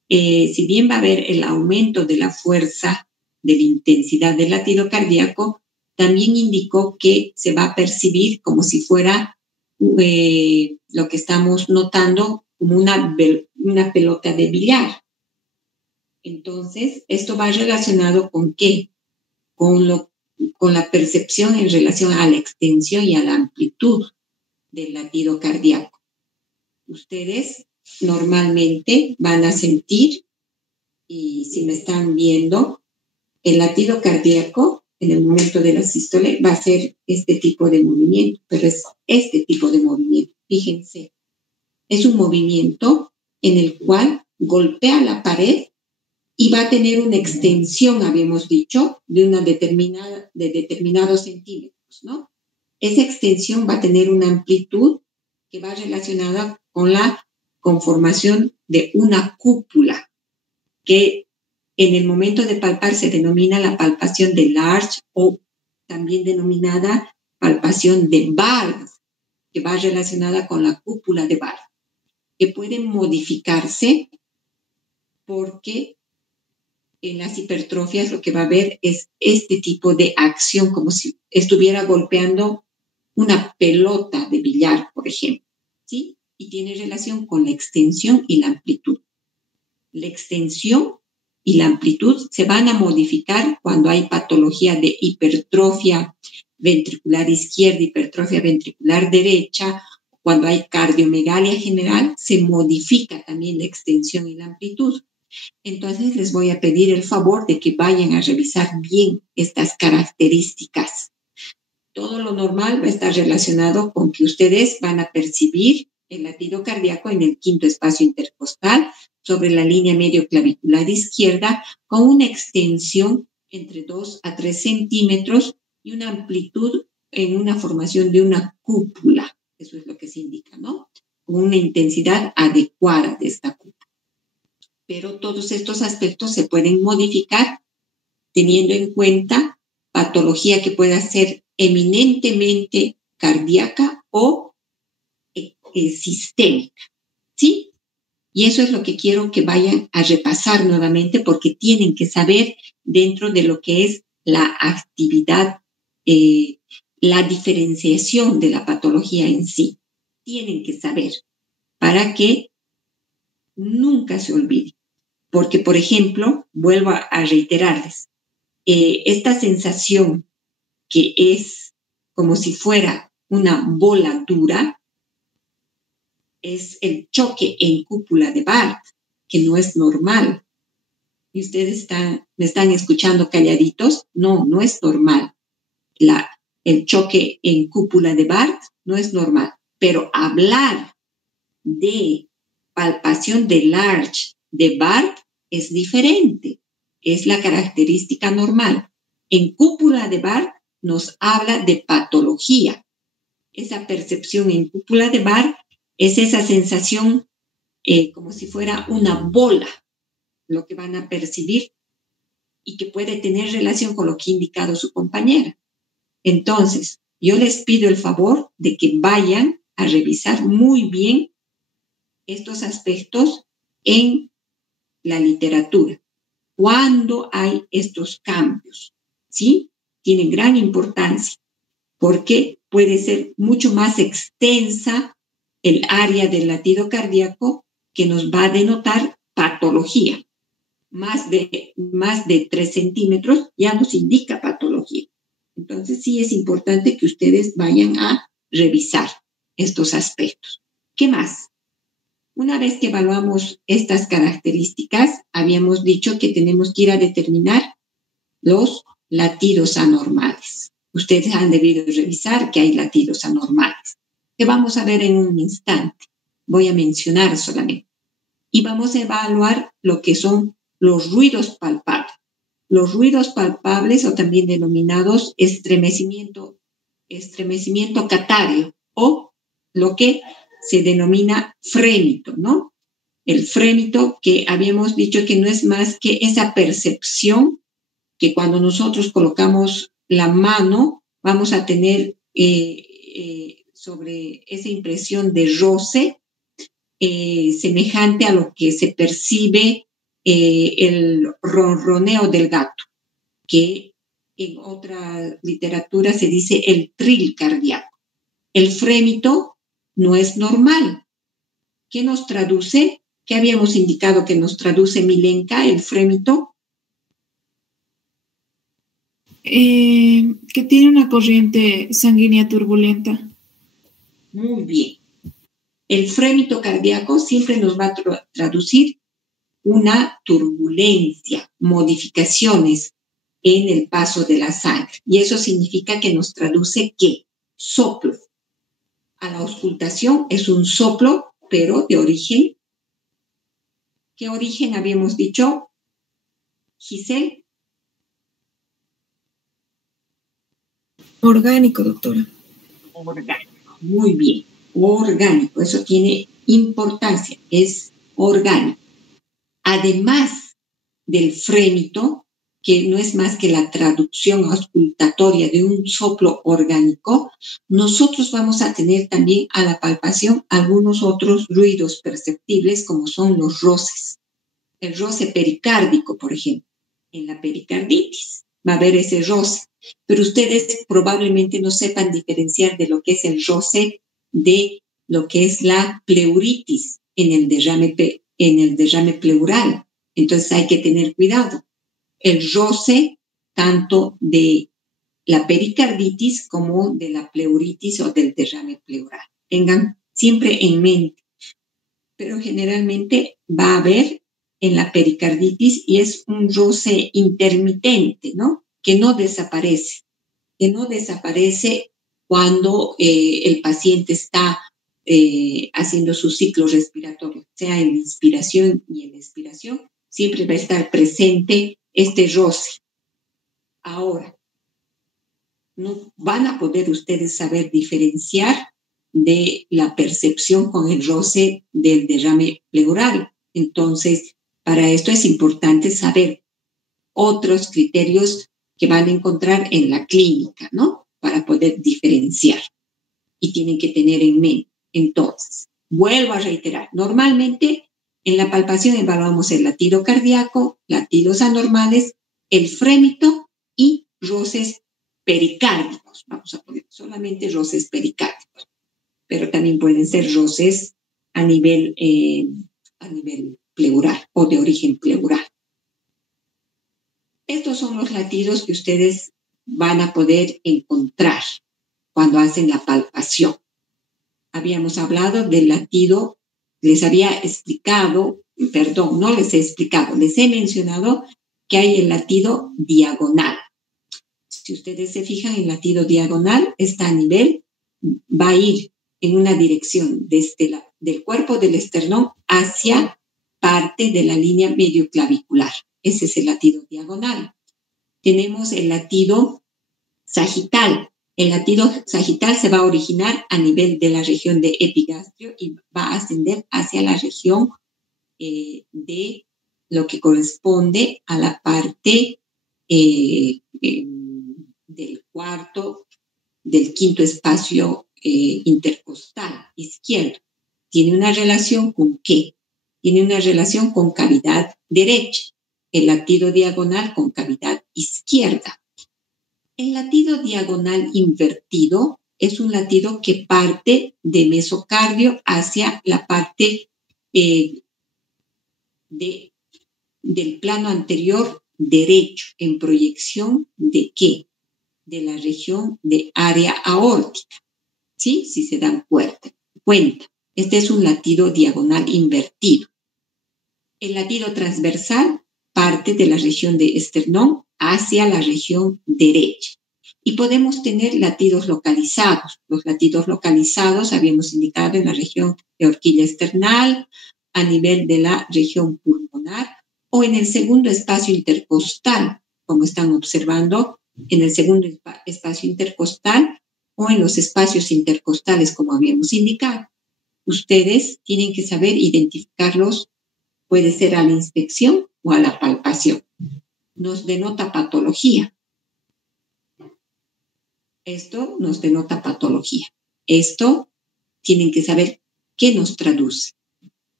si bien va a haber el aumento de la fuerza, de la intensidad del latido cardíaco, también indicó que se va a percibir como si fuera lo que estamos notando como una una pelota de billar. Entonces, esto va relacionado ¿con qué? Con la percepción en relación a la extensión y a la amplitud del latido cardíaco. Ustedes normalmente van a sentir, y si me están viendo, el latido cardíaco en el momento de la sístole va a ser este tipo de movimiento, pero es este tipo de movimiento. Fíjense, es un movimiento en el cual golpea la pared y va a tener una extensión, habíamos dicho, de determinados centímetros, ¿no? Esa extensión va a tener una amplitud que va relacionada con la conformación de una cúpula, que en el momento de palpar se denomina la palpación de Large o también denominada palpación de Barth, que va relacionada con la cúpula de Barth, que pueden modificarse porque en las hipertrofias lo que va a haber es este tipo de acción, como si estuviera golpeando una pelota de billar, por ejemplo, ¿sí? Y tiene relación con la extensión y la amplitud. La extensión y la amplitud se van a modificar cuando hay patología de hipertrofia ventricular izquierda, hipertrofia ventricular derecha. Cuando hay cardiomegalia general, se modifica también la extensión y la amplitud. Entonces les voy a pedir el favor de que vayan a revisar bien estas características. Todo lo normal va a estar relacionado con que ustedes van a percibir el latido cardíaco en el quinto espacio intercostal sobre la línea medio clavicular izquierda con una extensión entre 2 a 3 centímetros y una amplitud en una formación de una cúpula. Eso es lo que se indica, ¿no? Con una intensidad adecuada de esta cúpula. Pero todos estos aspectos se pueden modificar teniendo en cuenta patología que pueda ser eminentemente cardíaca o sistémica, ¿sí? Y eso es lo que quiero que vayan a repasar nuevamente porque tienen que saber dentro de lo que es la actividad, la diferenciación de la patología en sí. Tienen que saber para que nunca se olvide. Porque, por ejemplo, vuelvo a reiterarles, esta sensación que es como si fuera una bola dura, es el choque en cúpula de Barth, que no es normal. Y ustedes me están escuchando calladitos. No, no es normal. El choque en cúpula de Barth no es normal. Pero hablar de palpación de Large de Barth es diferente. Es la característica normal. En cúpula de Barth nos habla de patología. Esa percepción en cúpula de Barth es esa sensación como si fuera una bola, lo que van a percibir y que puede tener relación con lo que ha indicado su compañera. Entonces, yo les pido el favor de que vayan a revisar muy bien estos aspectos en la literatura. Cuando hay estos cambios, ¿sí? Tienen gran importancia porque puede ser mucho más extensa el área del latido cardíaco que nos va a denotar patología. Más de 3 centímetros ya nos indica patología. Entonces sí es importante que ustedes vayan a revisar estos aspectos. ¿Qué más? Una vez que evaluamos estas características, habíamos dicho que tenemos que ir a determinar los latidos anormales. Ustedes han debido revisar que hay latidos anormales, que vamos a ver en un instante. Voy a mencionar solamente. Y vamos a evaluar lo que son los ruidos palpables. Los ruidos palpables, o también denominados estremecimiento catáreo, o lo que se denomina frémito, ¿no? El frémito, que habíamos dicho que no es más que esa percepción que cuando nosotros colocamos la mano vamos a tener sobre esa impresión de roce semejante a lo que se percibe el ronroneo del gato, que en otra literatura se dice el trill cardíaco. El frémito no es normal. ¿Qué nos traduce? ¿Qué habíamos indicado que nos traduce Milenka, el frémito? Que tiene una corriente sanguínea turbulenta. Muy bien. El frémito cardíaco siempre nos va a traducir una turbulencia, modificaciones en el paso de la sangre. Y eso significa que nos traduce ¿qué? Soplo. A la auscultación es un soplo, pero de origen. ¿Qué origen habíamos dicho, Giselle? Orgánico, doctora. Orgánico. Muy bien. Orgánico. Eso tiene importancia. Es orgánico. Además del frémito, que no es más que la traducción auscultatoria de un soplo orgánico, nosotros vamos a tener también a la palpación algunos otros ruidos perceptibles, como son los roces. El roce pericárdico, por ejemplo, en la pericarditis va a haber ese roce, pero ustedes probablemente no sepan diferenciar de lo que es el roce de lo que es la pleuritis en el derrame pleural. Entonces hay que tener cuidado. El roce tanto de la pericarditis como de la pleuritis o del derrame pleural. Tengan siempre en mente. Pero generalmente va a haber en la pericarditis y es un roce intermitente, ¿no? Que no desaparece. Que no desaparece cuando el paciente está haciendo su ciclo respiratorio, sea en inspiración y en expiración, siempre va a estar presente este roce. Ahora, no van a poder ustedes saber diferenciar de la percepción con el roce del derrame pleural. Entonces, para esto es importante saber otros criterios que van a encontrar en la clínica, ¿no? Para poder diferenciar. Y tienen que tener en mente. Entonces, vuelvo a reiterar, normalmente en la palpación evaluamos el latido cardíaco, latidos anormales, el frémito y roces pericárdicos. Vamos a poner solamente roces pericárdicos, pero también pueden ser roces a nivel pleural o de origen pleural. Estos son los latidos que ustedes van a poder encontrar cuando hacen la palpación. Habíamos hablado del latido, les había explicado, perdón, no les he explicado, les he mencionado que hay el latido diagonal. Si ustedes se fijan, el latido diagonal está a nivel, va a ir en una dirección desde del cuerpo del esternón hacia parte de la línea medioclavicular. Ese es el latido diagonal. Tenemos el latido sagital. El latido sagital se va a originar a nivel de la región de epigastrio y va a ascender hacia la región de lo que corresponde a la parte del quinto espacio intercostal izquierdo. ¿Tiene una relación con qué? Tiene una relación con cavidad derecha, el latido diagonal con cavidad izquierda. El latido diagonal invertido es un latido que parte de mesocardio hacia la parte del plano anterior derecho, en proyección de ¿qué? De la región de área aórtica. ¿Sí? Si se dan cuenta. Este es un latido diagonal invertido. El latido transversal parte de la región de esternón hacia la región derecha. Y podemos tener latidos localizados. Los latidos localizados habíamos indicado en la región de horquilla esternal, a nivel de la región pulmonar o en el segundo espacio intercostal, como están observando, en el segundo espacio intercostal o en los espacios intercostales, como habíamos indicado. Ustedes tienen que saber identificarlos, puede ser a la inspección o a la palpación. Nos denota patología. Esto nos denota patología. Esto tienen que saber qué nos traduce.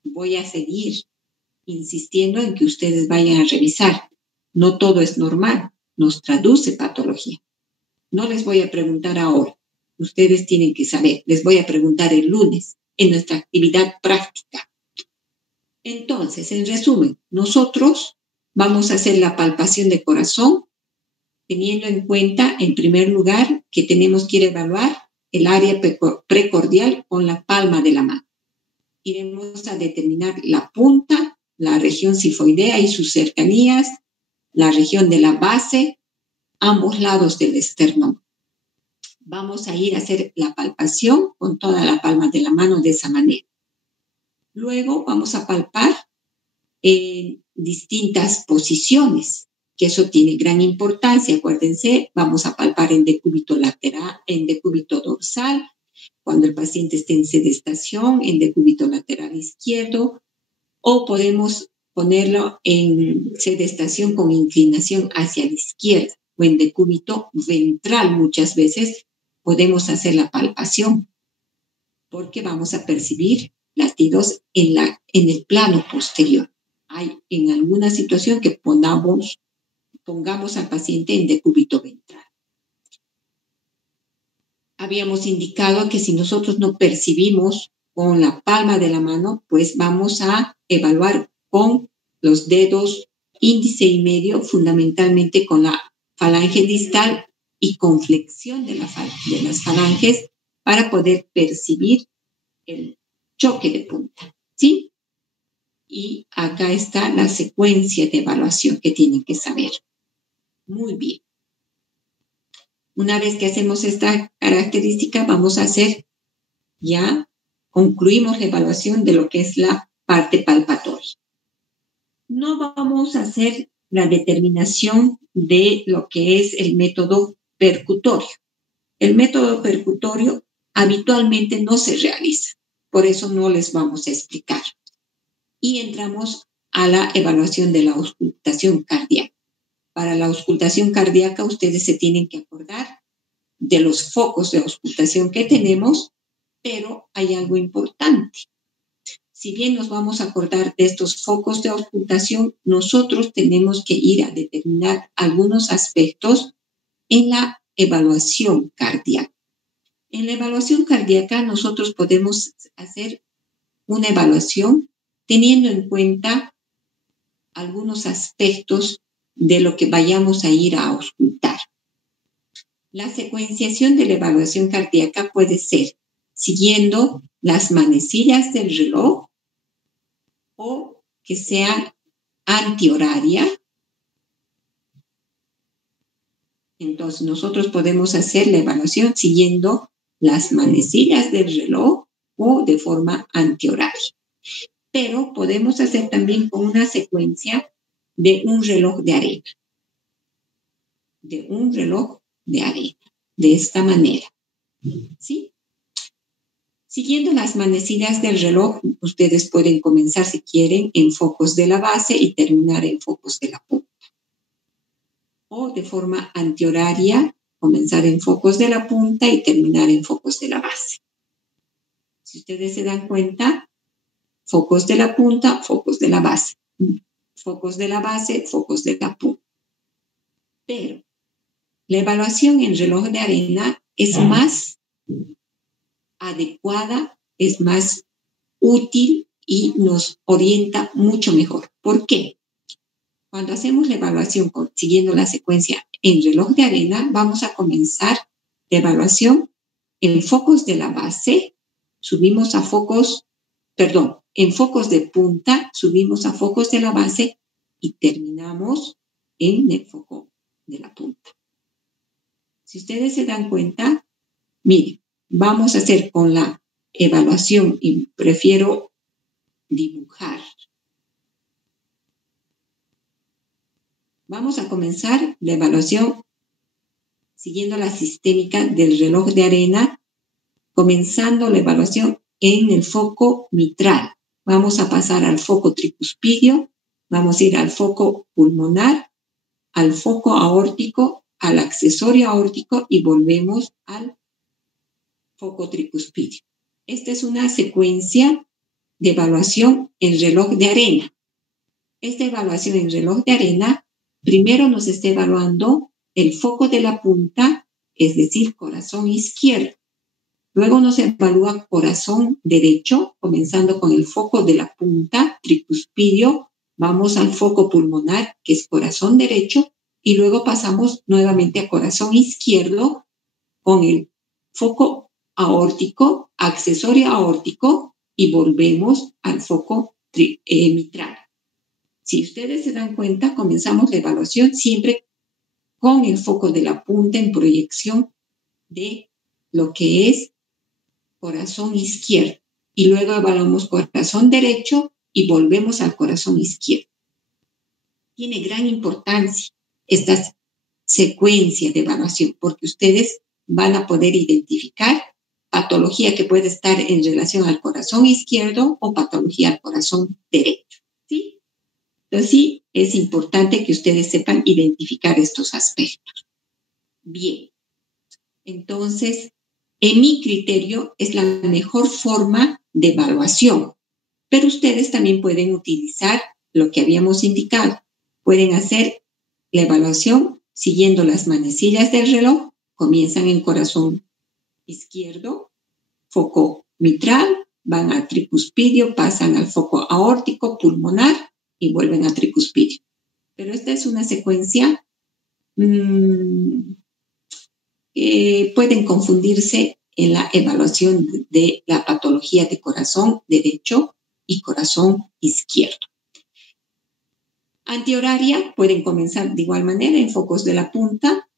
Voy a seguir insistiendo en que ustedes vayan a revisar. No todo es normal, nos traduce patología. No les voy a preguntar ahora. Ustedes tienen que saber. Les voy a preguntar el lunes en nuestra actividad práctica. Entonces, en resumen, nosotros vamos a hacer la palpación de corazón teniendo en cuenta, en primer lugar, que tenemos que ir a evaluar el área precordial con la palma de la mano. Iremos a determinar la punta, la región cifoidea y sus cercanías, la región de la base, ambos lados del esternón. Vamos a ir a hacer la palpación con toda la palma de la mano de esa manera. Luego vamos a palpar en distintas posiciones, que eso tiene gran importancia. Acuérdense, vamos a palpar en decúbito lateral, en decúbito dorsal, cuando el paciente esté en sedestación, en decúbito lateral izquierdo, o podemos ponerlo en sedestación con inclinación hacia la izquierda, o en decúbito ventral. Muchas veces podemos hacer la palpación, porque vamos a percibir latidos en el plano posterior. Hay en alguna situación que pongamos al paciente en decúbito ventral. Habíamos indicado que si nosotros no percibimos con la palma de la mano, pues vamos a evaluar con los dedos índice y medio, fundamentalmente con la falange distal y con flexión de las falanges para poder percibir el choque de punta, ¿sí? Y acá está la secuencia de evaluación que tienen que saber. Muy bien. Una vez que hacemos esta característica, vamos a hacer, ya concluimos la evaluación de lo que es la parte palpatoria. No vamos a hacer la determinación de lo que es el método percutorio. El método percutorio habitualmente no se realiza, por eso no les vamos a explicar. Y entramos a la evaluación de la auscultación cardíaca. Para la auscultación cardíaca, ustedes se tienen que acordar de los focos de auscultación que tenemos, pero hay algo importante. Si bien nos vamos a acordar de estos focos de auscultación, nosotros tenemos que ir a determinar algunos aspectos en la evaluación cardíaca. En la evaluación cardíaca, nosotros podemos hacer una evaluación teniendo en cuenta algunos aspectos de lo que vayamos a ir a auscultar. La secuenciación de la evaluación cardíaca puede ser siguiendo las manecillas del reloj o que sea antihoraria. Entonces, nosotros podemos hacer la evaluación siguiendo las manecillas del reloj o de forma antihoraria. Pero podemos hacer también con una secuencia de un reloj de arena. De un reloj de arena. De esta manera. ¿Sí? Siguiendo las manecillas del reloj, ustedes pueden comenzar, si quieren, en focos de la base y terminar en focos de la punta. O de forma antihoraria, comenzar en focos de la punta y terminar en focos de la base. Si ustedes se dan cuenta, focos de la punta, focos de la base. Focos de la base, focos de la punta. Pero la evaluación en reloj de arena es más adecuada, es más útil y nos orienta mucho mejor. ¿Por qué? Cuando hacemos la evaluación siguiendo la secuencia en reloj de arena, vamos a comenzar la evaluación en focos de la base, subimos a focos, en focos de punta, subimos a focos de la base y terminamos en el foco de la punta. Si ustedes se dan cuenta, miren, vamos a hacer con la evaluación y prefiero dibujar. Vamos a comenzar la evaluación siguiendo la sistémica del reloj de arena, comenzando la evaluación en el foco mitral. Vamos a pasar al foco tricuspidio, vamos a ir al foco pulmonar, al foco aórtico, al accesorio aórtico y volvemos al foco tricuspidio. Esta es una secuencia de evaluación en reloj de arena. Esta evaluación en reloj de arena primero nos está evaluando el foco de la punta, es decir, corazón izquierdo. Luego nos evalúa corazón derecho, comenzando con el foco de la punta, tricuspidio. Vamos al foco pulmonar, que es corazón derecho, y luego pasamos nuevamente a corazón izquierdo con el foco aórtico, accesorio aórtico, y volvemos al foco mitral. Si ustedes se dan cuenta, comenzamos la evaluación siempre con el foco de la punta en proyección de lo que es corazón izquierdo. Y luego evaluamos corazón derecho y volvemos al corazón izquierdo. Tiene gran importancia esta secuencia de evaluación porque ustedes van a poder identificar patología que puede estar en relación al corazón izquierdo o patología al corazón derecho. ¿Sí? Entonces sí, es importante que ustedes sepan identificar estos aspectos. Bien. Entonces, en mi criterio es la mejor forma de evaluación, pero ustedes también pueden utilizar lo que habíamos indicado. Pueden hacer la evaluación siguiendo las manecillas del reloj. Comienzan en corazón izquierdo, foco mitral, van a tricuspidio, pasan al foco aórtico, pulmonar y vuelven a tricuspidio. Pero esta es una secuencia pueden confundirse en la evaluación de la patología de corazón derecho y corazón izquierdo. Antihoraria pueden comenzar de igual manera en focos de la punta.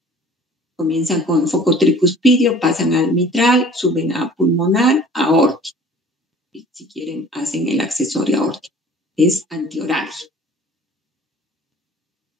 Comienzan con foco tricuspidio, pasan al mitral, suben a pulmonar, aórtico. Y si quieren, hacen el accesorio aórtico. Es antihoraria.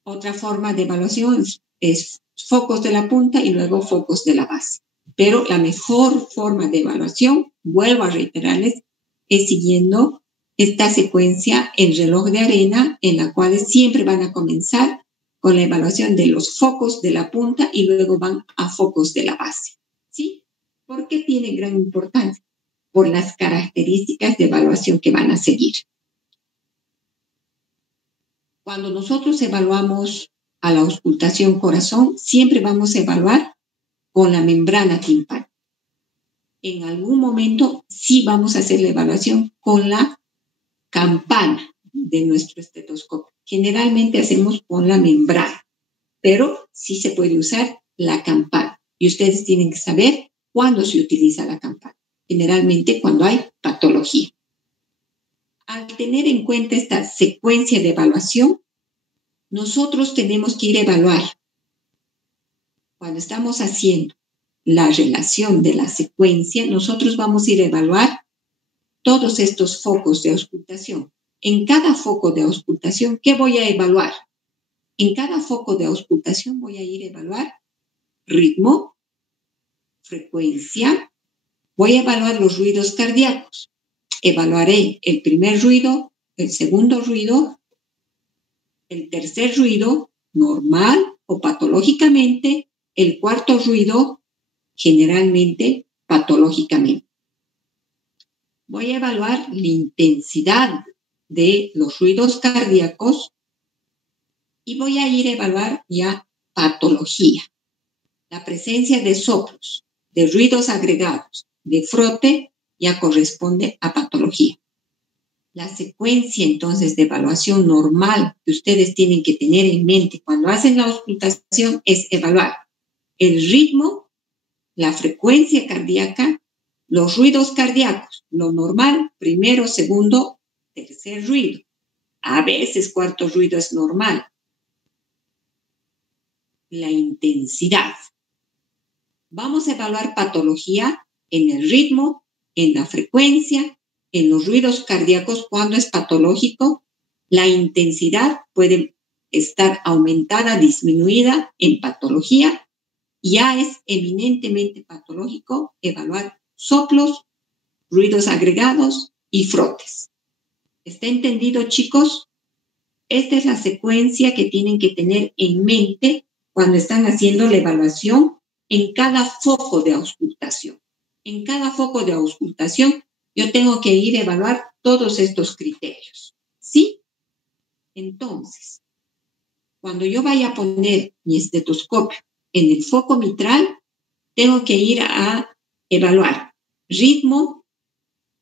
Otra forma de evaluación es focos de la punta y luego focos de la base. Pero la mejor forma de evaluación, vuelvo a reiterarles, es siguiendo esta secuencia en reloj de arena, en la cual siempre van a comenzar con la evaluación de los focos de la punta y luego van a focos de la base. ¿Sí? ¿Por qué tiene gran importancia? Por las características de evaluación que van a seguir. Cuando nosotros evaluamos a la auscultación corazón, siempre vamos a evaluar con la membrana timpánica. En algún momento sí vamos a hacer la evaluación con la campana de nuestro estetoscopio. Generalmente hacemos con la membrana, pero sí se puede usar la campana. Y ustedes tienen que saber cuándo se utiliza la campana. Generalmente cuando hay patología. Al tener en cuenta esta secuencia de evaluación, nosotros tenemos que ir a evaluar. Cuando estamos haciendo la relación de la secuencia, nosotros vamos a ir a evaluar todos estos focos de auscultación. En cada foco de auscultación, ¿qué voy a evaluar? En cada foco de auscultación voy a ir a evaluar ritmo, frecuencia, voy a evaluar los ruidos cardíacos. Evaluaré el primer ruido, el segundo ruido, el tercer ruido, normal o patológicamente, el cuarto ruido, generalmente patológicamente. Voy a evaluar la intensidad de los ruidos cardíacos y voy a ir a evaluar ya patología. La presencia de soplos, de ruidos agregados, de frote, ya corresponde a patología. La secuencia, entonces, de evaluación normal que ustedes tienen que tener en mente cuando hacen la auscultación es evaluar el ritmo, la frecuencia cardíaca, los ruidos cardíacos, lo normal, primero, segundo, tercer ruido. A veces cuarto ruido es normal. La intensidad. Vamos a evaluar patología en el ritmo, en la frecuencia, en los ruidos cardíacos cuando es patológico. La intensidad puede estar aumentada, disminuida en patología. Ya es eminentemente patológico evaluar soplos, ruidos agregados y frotes. ¿Está entendido, chicos? Esta es la secuencia que tienen que tener en mente cuando están haciendo la evaluación en cada foco de auscultación. En cada foco de auscultación yo tengo que ir a evaluar todos estos criterios. ¿Sí? Entonces, cuando yo vaya a poner mi estetoscopio en el foco mitral, tengo que ir a evaluar ritmo,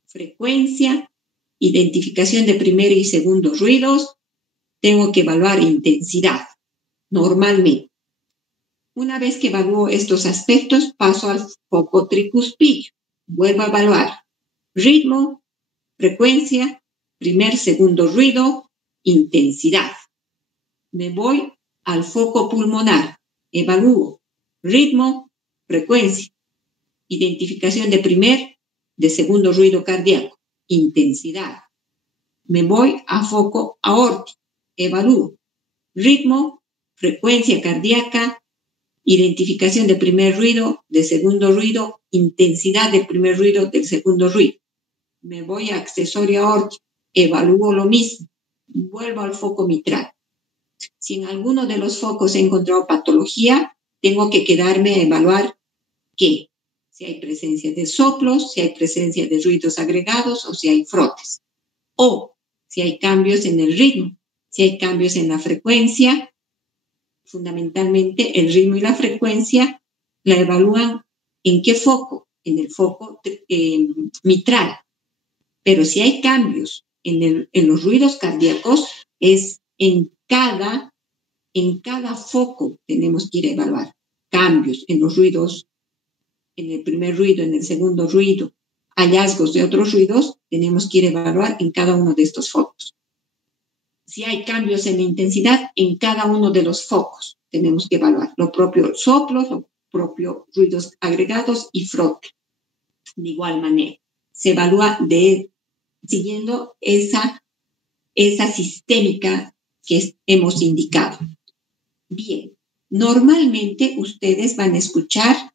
frecuencia, identificación de primer y segundo ruidos. Tengo que evaluar intensidad, normalmente. Una vez que evalúo estos aspectos, paso al foco tricuspidio. Vuelvo a evaluar ritmo, frecuencia, primer, segundo ruido, intensidad. Me voy al foco pulmonar. Evalúo ritmo, frecuencia, identificación de primer, de segundo ruido cardíaco, intensidad. Me voy a foco aórtico. Evalúo ritmo, frecuencia cardíaca, identificación de primer ruido, de segundo ruido, intensidad del primer ruido, del segundo ruido. Me voy a accesorio aórtico, evalúo lo mismo, vuelvo al foco mitral. Si en alguno de los focos he encontrado patología, tengo que quedarme a evaluar qué. Si hay presencia de soplos, si hay presencia de ruidos agregados o si hay frotes. O si hay cambios en el ritmo, si hay cambios en la frecuencia. Fundamentalmente el ritmo y la frecuencia la evalúan en qué foco, en el foco mitral. Pero si hay cambios en los ruidos cardíacos, es en cada foco tenemos que ir a evaluar cambios en los ruidos, en el primer ruido, en el segundo ruido, hallazgos de otros ruidos, tenemos que ir a evaluar en cada uno de estos focos. Si hay cambios en la intensidad, en cada uno de los focos tenemos que evaluar lo propio soplos, lo propio ruidos agregados y frote. De igual manera, se evalúa siguiendo esa sistémica que hemos indicado. Bien, normalmente ustedes van a escuchar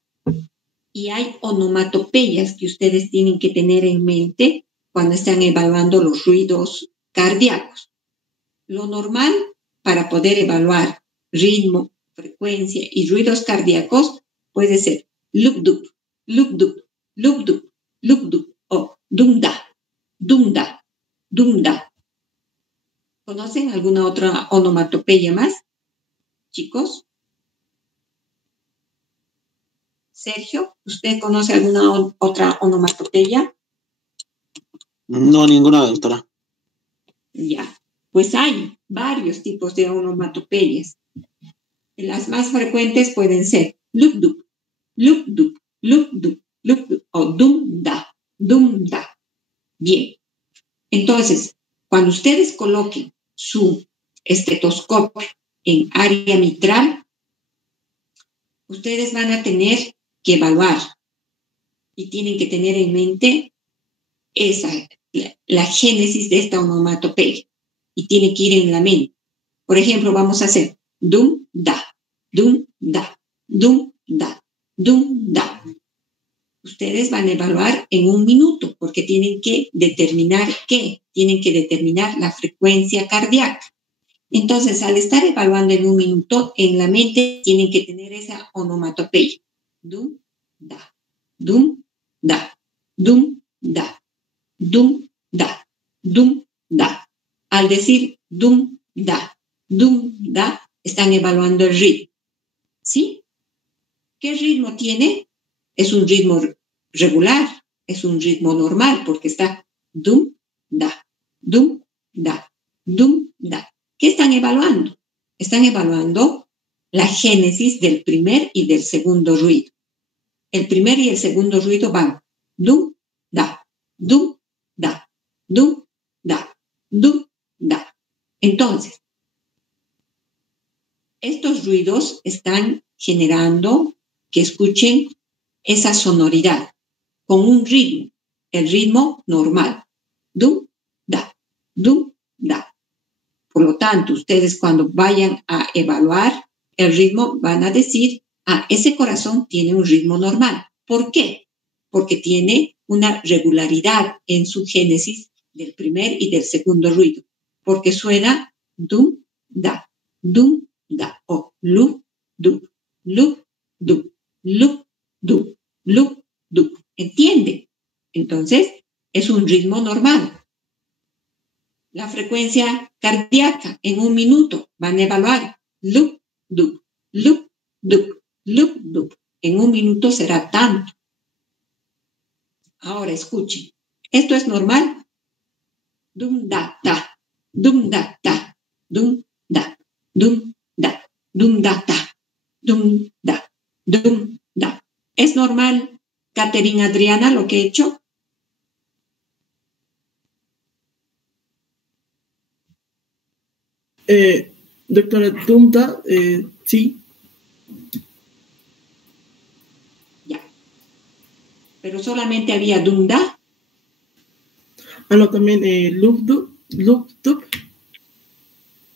y hay onomatopeyas que ustedes tienen que tener en mente cuando están evaluando los ruidos cardíacos. Lo normal para poder evaluar ritmo, frecuencia y ruidos cardíacos puede ser luk-dup, luk-dup, luk-dup, luk-dup o dum-da, dum-da, dum-da. ¿Conocen alguna otra onomatopeya más, chicos? Sergio, ¿usted conoce alguna otra onomatopeya? No, ninguna, doctora. Ya, pues hay varios tipos de onomatopeyas. Las más frecuentes pueden ser luk-dup, luk-dup, luk-dup, luk-dup o dum-da, dum-da. Bien, entonces, cuando ustedes coloquen su estetoscopio en área mitral, ustedes van a tener que evaluar y tienen que tener en mente la génesis de esta onomatopeya y tiene que ir en la mente. Por ejemplo, vamos a hacer dum-da, dum-da, dum-da, dum-da. Ustedes van a evaluar en 1 minuto porque tienen que determinar ¿qué? Tienen que determinar la frecuencia cardíaca. Entonces, al estar evaluando en 1 minuto, en la mente tienen que tener esa onomatopeya. Dum-da, dum-da, dum-da, dum-da, dum-da. Al decir dum-da, dum-da, están evaluando el ritmo. ¿Sí? ¿Qué ritmo tiene? Es un ritmo regular, es un ritmo normal, porque está dum-da, dum-da, dum-da. ¿Qué están evaluando? Están evaluando la génesis del primer y del segundo ruido. El primer y el segundo ruido van dum-da, dum-da, dum-da, dum-da. Entonces, estos ruidos están generando que escuchen esa sonoridad con un ritmo, el ritmo normal. Dum-da, dum-da. Por lo tanto, ustedes cuando vayan a evaluar el ritmo van a decir, ese corazón tiene un ritmo normal. ¿Por qué? Porque tiene una regularidad en su génesis del primer y del segundo ruido. Porque suena dum-da, dum-da o lup-dup, lup-dup, lup-dup, lup-dup. ¿Entiende? Entonces, es un ritmo normal. La frecuencia cardíaca en 1 minuto van a evaluar lup-dup, lup-dup, lup-dup. En 1 minuto será tanto. Ahora escuchen. ¿Esto es normal? Dum, da, da. Dum, da, da. Dum, da. Dum, da. Dum, da, da. Dum, da. Dum, da. ¿Es normal, Catherine Adriana, lo que he hecho? Doctora Dumda, sí. Ya. Pero solamente había Dunda. Ah, no, también Lubdub.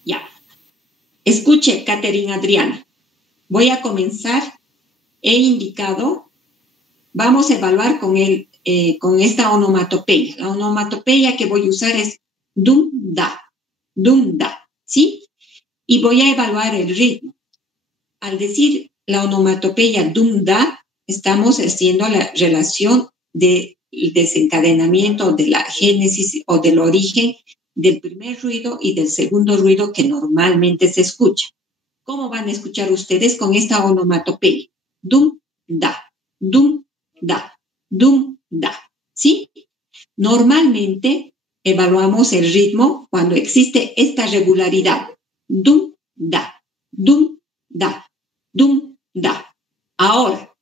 Ya. Escuche, Catherine Adriana. Voy a comenzar. He indicado, vamos a evaluar con esta onomatopeya. La onomatopeya que voy a usar es Dum-da, ¿sí? Y voy a evaluar el ritmo. Al decir la onomatopeya Dum-da, estamos haciendo la relación del desencadenamiento, de la génesis o del origen del primer ruido y del segundo ruido que normalmente se escucha. ¿Cómo van a escuchar ustedes con esta onomatopeya? Dum-da, dum-da, dum-da, ¿sí? Normalmente evaluamos el ritmo cuando existe esta regularidad. Dum-da, dum-da, dum-da. Ahora,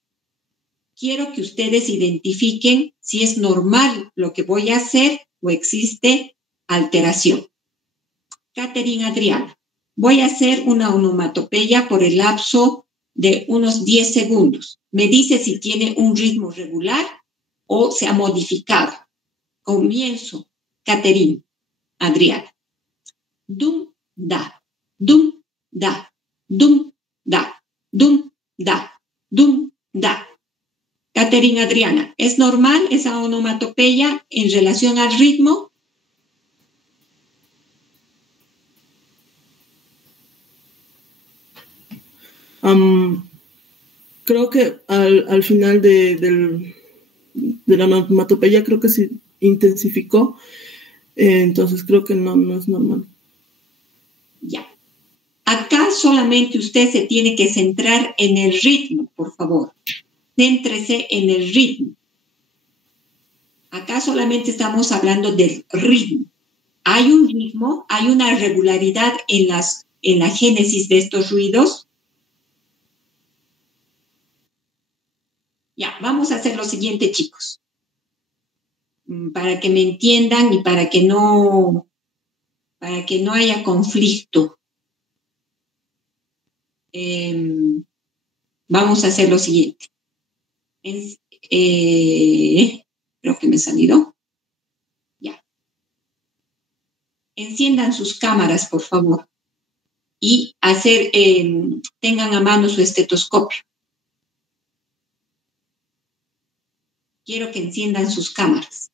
quiero que ustedes identifiquen si es normal lo que voy a hacer o existe alteración. Catherine Adriana, voy a hacer una onomatopeya por el lapso de unos 10 segundos. Me dice si tiene un ritmo regular o se ha modificado. Comienzo, Catherine Adriana. Dum, da, dum, da, dum, da, dum, da, dum, da. Catherine Adriana, ¿es normal esa onomatopeya en relación al ritmo? Creo que al final de la onomatopeya creo que se intensificó, entonces creo que no es normal. Ya. Acá solamente usted se tiene que centrar en el ritmo, por favor. Céntrese en el ritmo. Acá solamente estamos hablando del ritmo. ¿Hay un ritmo? ¿Hay una regularidad en la génesis de estos ruidos? Ya, vamos a hacer lo siguiente, chicos. Para que me entiendan y para que no haya conflicto. Vamos a hacer lo siguiente. Creo que me he salido. Ya. Enciendan sus cámaras, por favor. Y tengan a mano su estetoscopio. Quiero que enciendan sus cámaras.